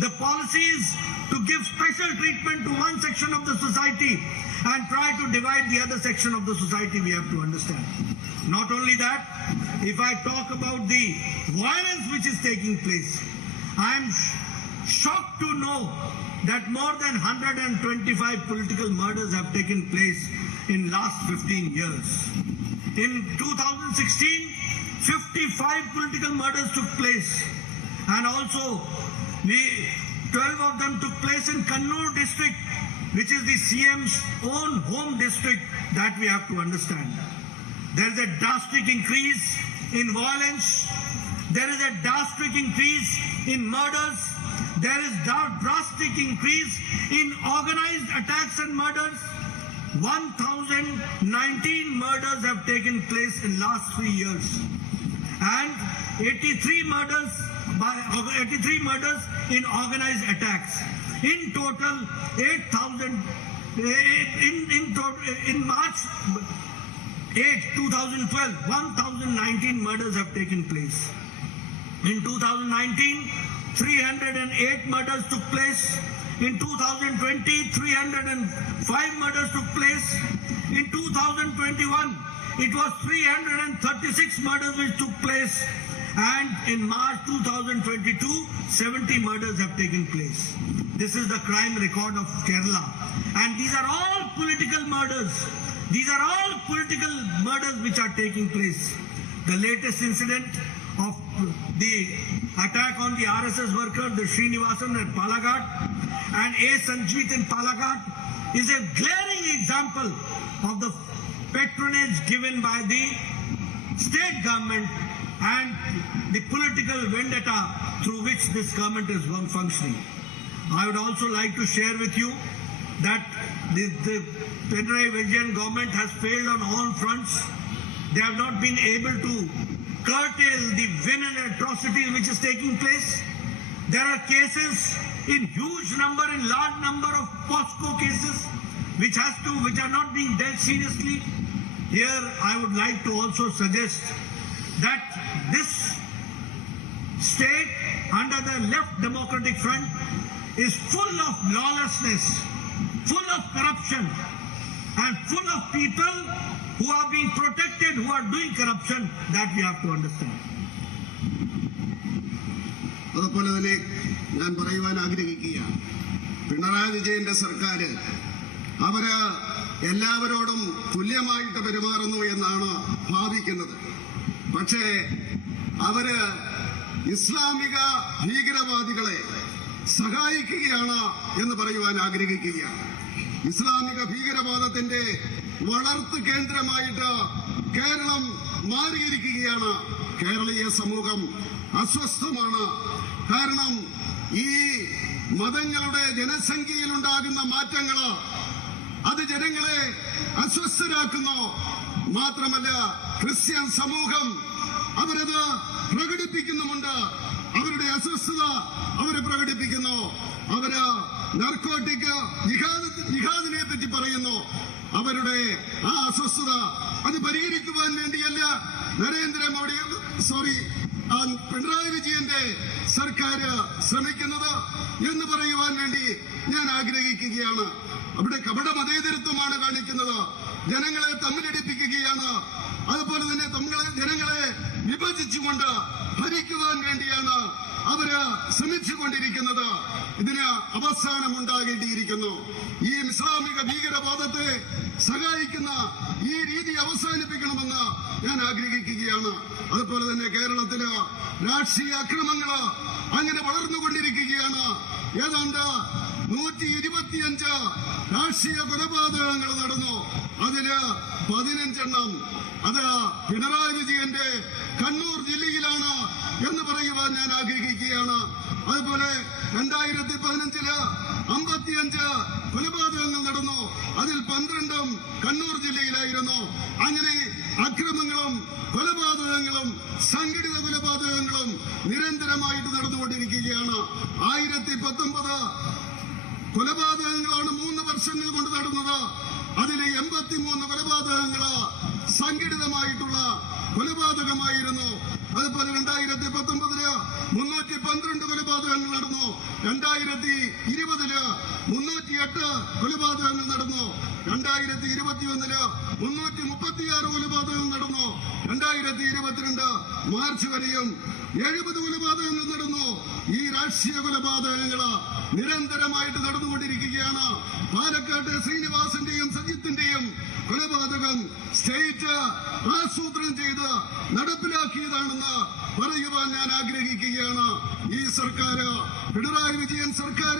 The policy is to give special treatment to one section of the society and try to divide the other section of the society. We have to understand. Not only that, if I talk about the violence which is taking place, I am shocked to know that more than 125 political murders have taken place in last 15 years. In 2016, 55 political murders took place, and also 12 of them took place in Kannur district, which is the CM's own home district. That we have to understand. There is a drastic increase in violence. There is a drastic increase in murders. There is drastic increase in organized attacks and murders. 1,019 murders have taken place in last 3 years, and 83 murders in organized attacks. In total, 8,000 in March 8, 2012, 1,019 murders have taken place. In 2019, 308 murders took place. In 2020, 305 murders took place. In 2021, it was 336 murders which took place. And in March 2022, 70 murders have taken place. This is the crime record of Kerala. And these are all political murders. These are all political murders which are taking place. The latest incident of the attack on the RSS worker, the Srinivasan at Palaghat, and A. Sanjeet in Palaghat is a glaring example of the patronage given by the state government and the political vendetta through which this government is functioning. I would also like to share with you that the Pinarayi Vijayan government has failed on all fronts. They have not been able to curtail the venom atrocity which is taking place. There are cases in huge number, in large number of POSCO cases which are not being dealt seriously. Here I would like to also suggest that this state under the Left Democratic Front is full of lawlessness, full of corruption, and full of people who are being protected, who are doing corruption. That we have to understand. അതുപോലെ തന്നെ ഞാൻ പറയുവാൻ ആഗ്രഹിക്കുകയാണ്, പിണറായി വിജയന്റെ സർക്കാർ അവര് എല്ലാവരോടും തുല്യമായിട്ട് പെരുമാറുന്നു എന്നാണ് ഭാവിക്കുന്നത്. പക്ഷേ അവര് ഇസ്ലാമിക ഭീകരവാദികളെ സഹായിക്കുകയാണ് എന്ന് പറയുവാൻ ആഗ്രഹിക്കുകയാണ്. ഇസ്ലാമിക ഭീകരവാദത്തിന്റെ വളർത്തു കേന്ദ്രമായിട്ട് കേരളം മാറിയിരിക്കുകയാണ്. കേരളീയ സമൂഹം അസ്വസ്ഥമാണ്. കാരണം ഈ മതങ്ങളുടെ ജനസംഖ്യയിലുണ്ടാകുന്ന മാറ്റങ്ങൾ അത് ജനങ്ങളെ അസ്വസ്ഥരാക്കുന്നു. മാത്രമല്ല ക്രിസ്ത്യൻ സമൂഹം അവരത് പ്രകടിപ്പിക്കുന്നുമുണ്ട്. അവരുടെ അസ്വസ്ഥത അവര് പ്രകടിപ്പിക്കുന്നു. അവര് നർക്കോട്ടിക് ജിഹാദിനെ പറ്റി പറയുന്നു. അവരുടെ ആ അസ്വസ്ഥത അത് പരിഹരിക്കുവാൻ വേണ്ടിയല്ല പിണറായി വിജയന്റെ സർക്കാർ ശ്രമിക്കുന്നത് എന്ന് പറയുവാൻ വേണ്ടി ഞാൻ ആഗ്രഹിക്കുകയാണ്. അവിടെ കപട മതേതരത്വമാണ് കാണിക്കുന്നത്. ജനങ്ങളെ തമ്മിലടിപ്പിക്കുകയാണ്. അതുപോലെ തന്നെ ജനങ്ങളെ വിഭജിച്ചുകൊണ്ട് ഭരിക്കുവാൻ വേണ്ടിയാണ് അവര് ശ്രമിച്ചുകൊണ്ടിരിക്കുന്നത്. ഇതിന് അവസാനമുണ്ടാകേണ്ടിയിരിക്കുന്നു. ഈ ഇസ്ലാമിക ഭീകരവാദത്തെ സഹായിക്കുന്ന ഈ രീതി അവസാനിപ്പിക്കണമെന്ന് ഞാൻ ആഗ്രഹിക്കുകയാണ്. അതുപോലെ തന്നെ കേരളത്തില് രാഷ്ട്രീയ അക്രമങ്ങള് അങ്ങനെ വളർന്നുകൊണ്ടിരിക്കുകയാണ്. ഏതാണ്ട് 125 രാഷ്ട്രീയ കൊലപാതകങ്ങൾ നടന്നു. അതില് 15 അത് പിണറായി വിജയന്റെ കണ്ണൂർ ജില്ലയിലാണ് എന്ന് പറയുവാൻ ഞാൻ ആഗ്രഹിക്കുകയാണ്. അതുപോലെ 2015 55 കൊലപാതകങ്ങൾ നടന്നു. അതിൽ 12 കണ്ണൂർ ജില്ലയിലായിരുന്നു. അങ്ങനെ അക്രമങ്ങളും കൊലപാതകങ്ങളും സംഘടിത കൊലപാതകങ്ങളും നിരന്തരമായിട്ട് നടന്നുകൊണ്ടിരിക്കുകയാണ്. 1019 കൊലപാതകങ്ങളാണ് 3 വർഷങ്ങൾ കൊണ്ട് നടന്നത്. അതിൽ 83 കൊലപാതകങ്ങള് സംഘടിതമായിട്ടുള്ള കൊലപാതകമായിരുന്നു. അതുപോലെ 2019 312 കൊലപാതകങ്ങൾ നടന്നു. 2020 308 കൊലപാതകങ്ങൾ നടന്നു. 2021 336 കൊലപാതകങ്ങൾ നടന്നു. 2022 മാർച്ച് വരെയും 70 കൊലപാതകങ്ങൾ നടന്നു. ഈ രാഷ്ട്രീയ കൊലപാതകങ്ങള് നിരന്തരമായിട്ട് നടന്നുകൊണ്ടിരിക്കുകയാണ്. പാലക്കാട് ശ്രീനിവാസന്റെയും സജിത്തിന്റെയും കൊലപാതകം സ്റ്റേറ്റ് ആസൂത്രണം ചെയ്ത് നടപ്പിലാക്കിയതാണെന്ന് പറയുവാൻ ഞാൻ ആഗ്രഹിക്കുകയാണ്. ഈ സർക്കാർ, പിണറായി വിജയൻ സർക്കാർ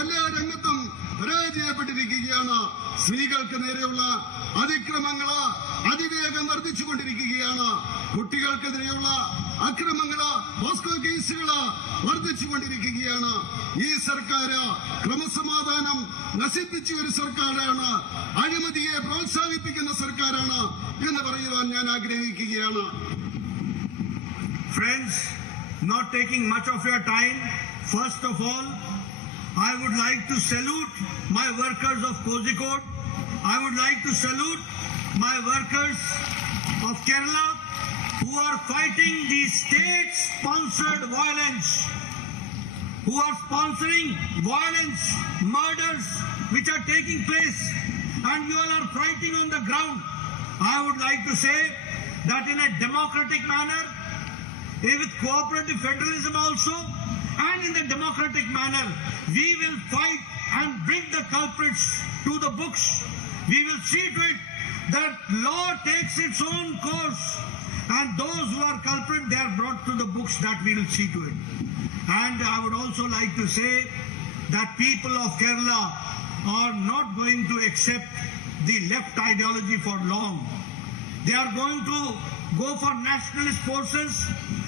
എല്ലാ രംഗത്തും പരാജയപ്പെട്ടിരിക്കുകയാണ്. സ്ത്രീകൾക്ക് നേരെയുള്ള അതിക്രമങ്ങള് അതിവേഗം വർദ്ധിച്ചുകൊണ്ടിരിക്കുകയാണ്. കുട്ടികൾക്കെതിരെയുള്ള അക്രമങ്ങള്, പോസ്കോ കേസുകള് വർദ്ധിച്ചുകൊണ്ടിരിക്കുകയാണ്. ഈ സർക്കാർ ക്രമസമാധാനം നശിപ്പിച്ച ഒരു സർക്കാരാണ്, അഴിമതിയെ പ്രോത്സാഹിപ്പിക്കുന്ന സർക്കാരാണ് എന്ന് പറയുവാൻ ഞാൻ ആഗ്രഹിക്കുകയാണ്. Friends, not taking much of your time, first of all, I would like to salute my workers of Kozhikode. I would like to salute my workers of Kerala who are fighting the state-sponsored violence, who are sponsoring violence, murders which are taking place, and you all are fighting on the ground. I would like to say that in a democratic manner, with cooperative federalism also, and in the democratic manner, we will fight and bring the culprits to the books. We will see to it that law takes its own course And those who are culprit, they are brought to the books, that we will see to it. And I would also like to say that people of Kerala are not going to accept the left ideology for long. They are going to go for nationalist forces,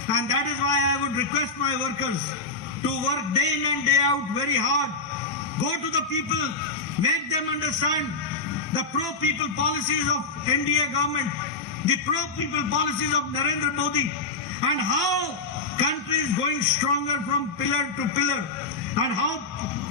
and that is why I would request my workers to work day in and day out very hard. Go to the people, make them understand the pro-people policies of NDA government, the pro-people policies of Narendra Modi, and how country is going stronger from pillar to pillar, and how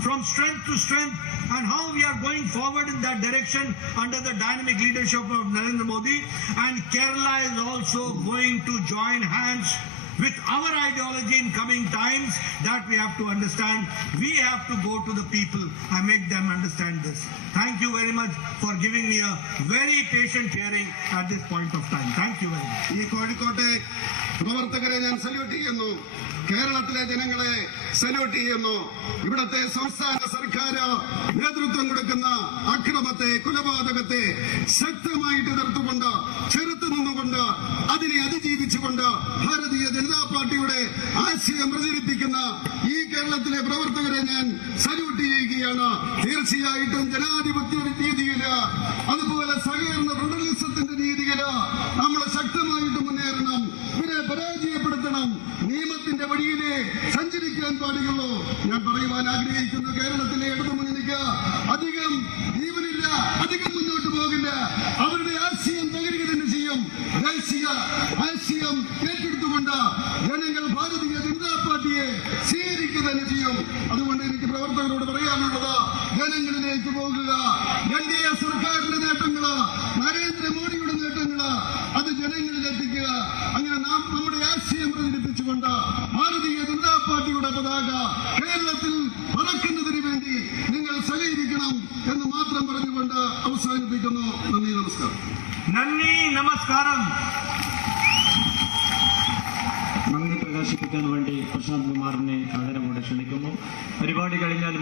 from strength to strength, and how we are going forward in that direction under the dynamic leadership of Narendra Modi. And Kerala is also going to join hands with our ideology in coming times. That we have to understand. We have to go to the people and make them understand this. Thank you very much for giving me a very patient hearing at this point of time. Thank you very much. ഈ കോഴിക്കോട്ടെ പ്രവർത്തകരെ ഞാൻ സല്യൂട്ട് ചെയ്യുന്നു. കേരളത്തിലെ ജനങ്ങളെ സല്യൂട്ട് ചെയ്യുന്നു. ഇവിടത്തെ സംസ്ഥാന സർക്കാർ നേതൃത്വം കൊടുക്കുന്ന അക്രമത്തെ, കൊലപാതകത്തെ ശക്തമായിട്ട് എതിർത്തുകൊണ്ട്, ചെറുത്തു നിന്നുകൊണ്ട്, അതിനെ അതിജീവിച്ചുകൊണ്ട് ഭാരതീയ ജനതാ പാർട്ടിയുടെ ആശയം പ്രചരിപ്പിക്കുന്ന ഈ കേരളത്തിലെ പ്രവർത്തകരെ ഞാൻ സല്യൂട്ട് ചെയ്യുകയാണ്. തീർച്ചയായിട്ടും ജനാധിപത്യ രീതിയില്, അതുപോലെ സഹകരണ ഫെഡറലിസത്തിന്റെ രീതിയില് നമ്മൾ ശക്തമായിട്ട് മുന്നേറണം. ഇവരെ പരാജയപ്പെടുത്തണം. നിയമത്തിന്റെ വഴിയിലെ സഞ്ചരിക്കാൻ പാടുള്ളൂ. ഞാൻ പറയുവാൻ ആഗ്രഹിക്കുന്നു, കേരളത്തിലെ ഇടതുമുന്നണിക്ക് അധികം ജീവനില്ല, അധികം മുന്നോട്ട് പോകില്ല. അവരുടെ ആശയം തകരുക തന്നെ ചെയ്യും. ദേശീയ ആശയം ഏറ്റെടുത്തുകൊണ്ട് ജനങ്ങൾ ഭാരതീയ ജനതാ പാർട്ടിയെ സ്വീകരിക്കുക തന്നെ ചെയ്യും. അതുകൊണ്ട് എനിക്ക് പ്രവർത്തകരോട് പറയാനുള്ളത്, ജനങ്ങളിലേക്ക് പോകുക. NDA സർക്കാരിന്റെ നേട്ടങ്ങള്, നരേന്ദ്രമോദിയുടെ നേട്ടങ്ങള്, അത് ജനങ്ങളിലെത്തിക്കുക. അങ്ങനെ നാം നമ്മുടെ ആശയം പ്രചരിപ്പിച്ചുകൊണ്ട് ഭാരതീയ ജനതാ പാർട്ടിയുടെ പതാക കേരളത്തിൽ പറക്കുന്നതിന് വേണ്ടി നിങ്ങൾ സഹകരിക്കണം എന്ന് മാത്രം പറഞ്ഞുകൊണ്ട് അവസാനിപ്പിക്കുന്നു. നന്ദി, നമസ്കാരം. നന്ദി, നമസ്കാരം. നന്ദി പ്രകാശിപ്പിക്കാൻ വേണ്ടി പ്രശാന്ത് കുമാറിനെ ആദരവോടെ ക്ഷണിക്കുന്നു. പരിപാടി കഴിഞ്ഞാൽ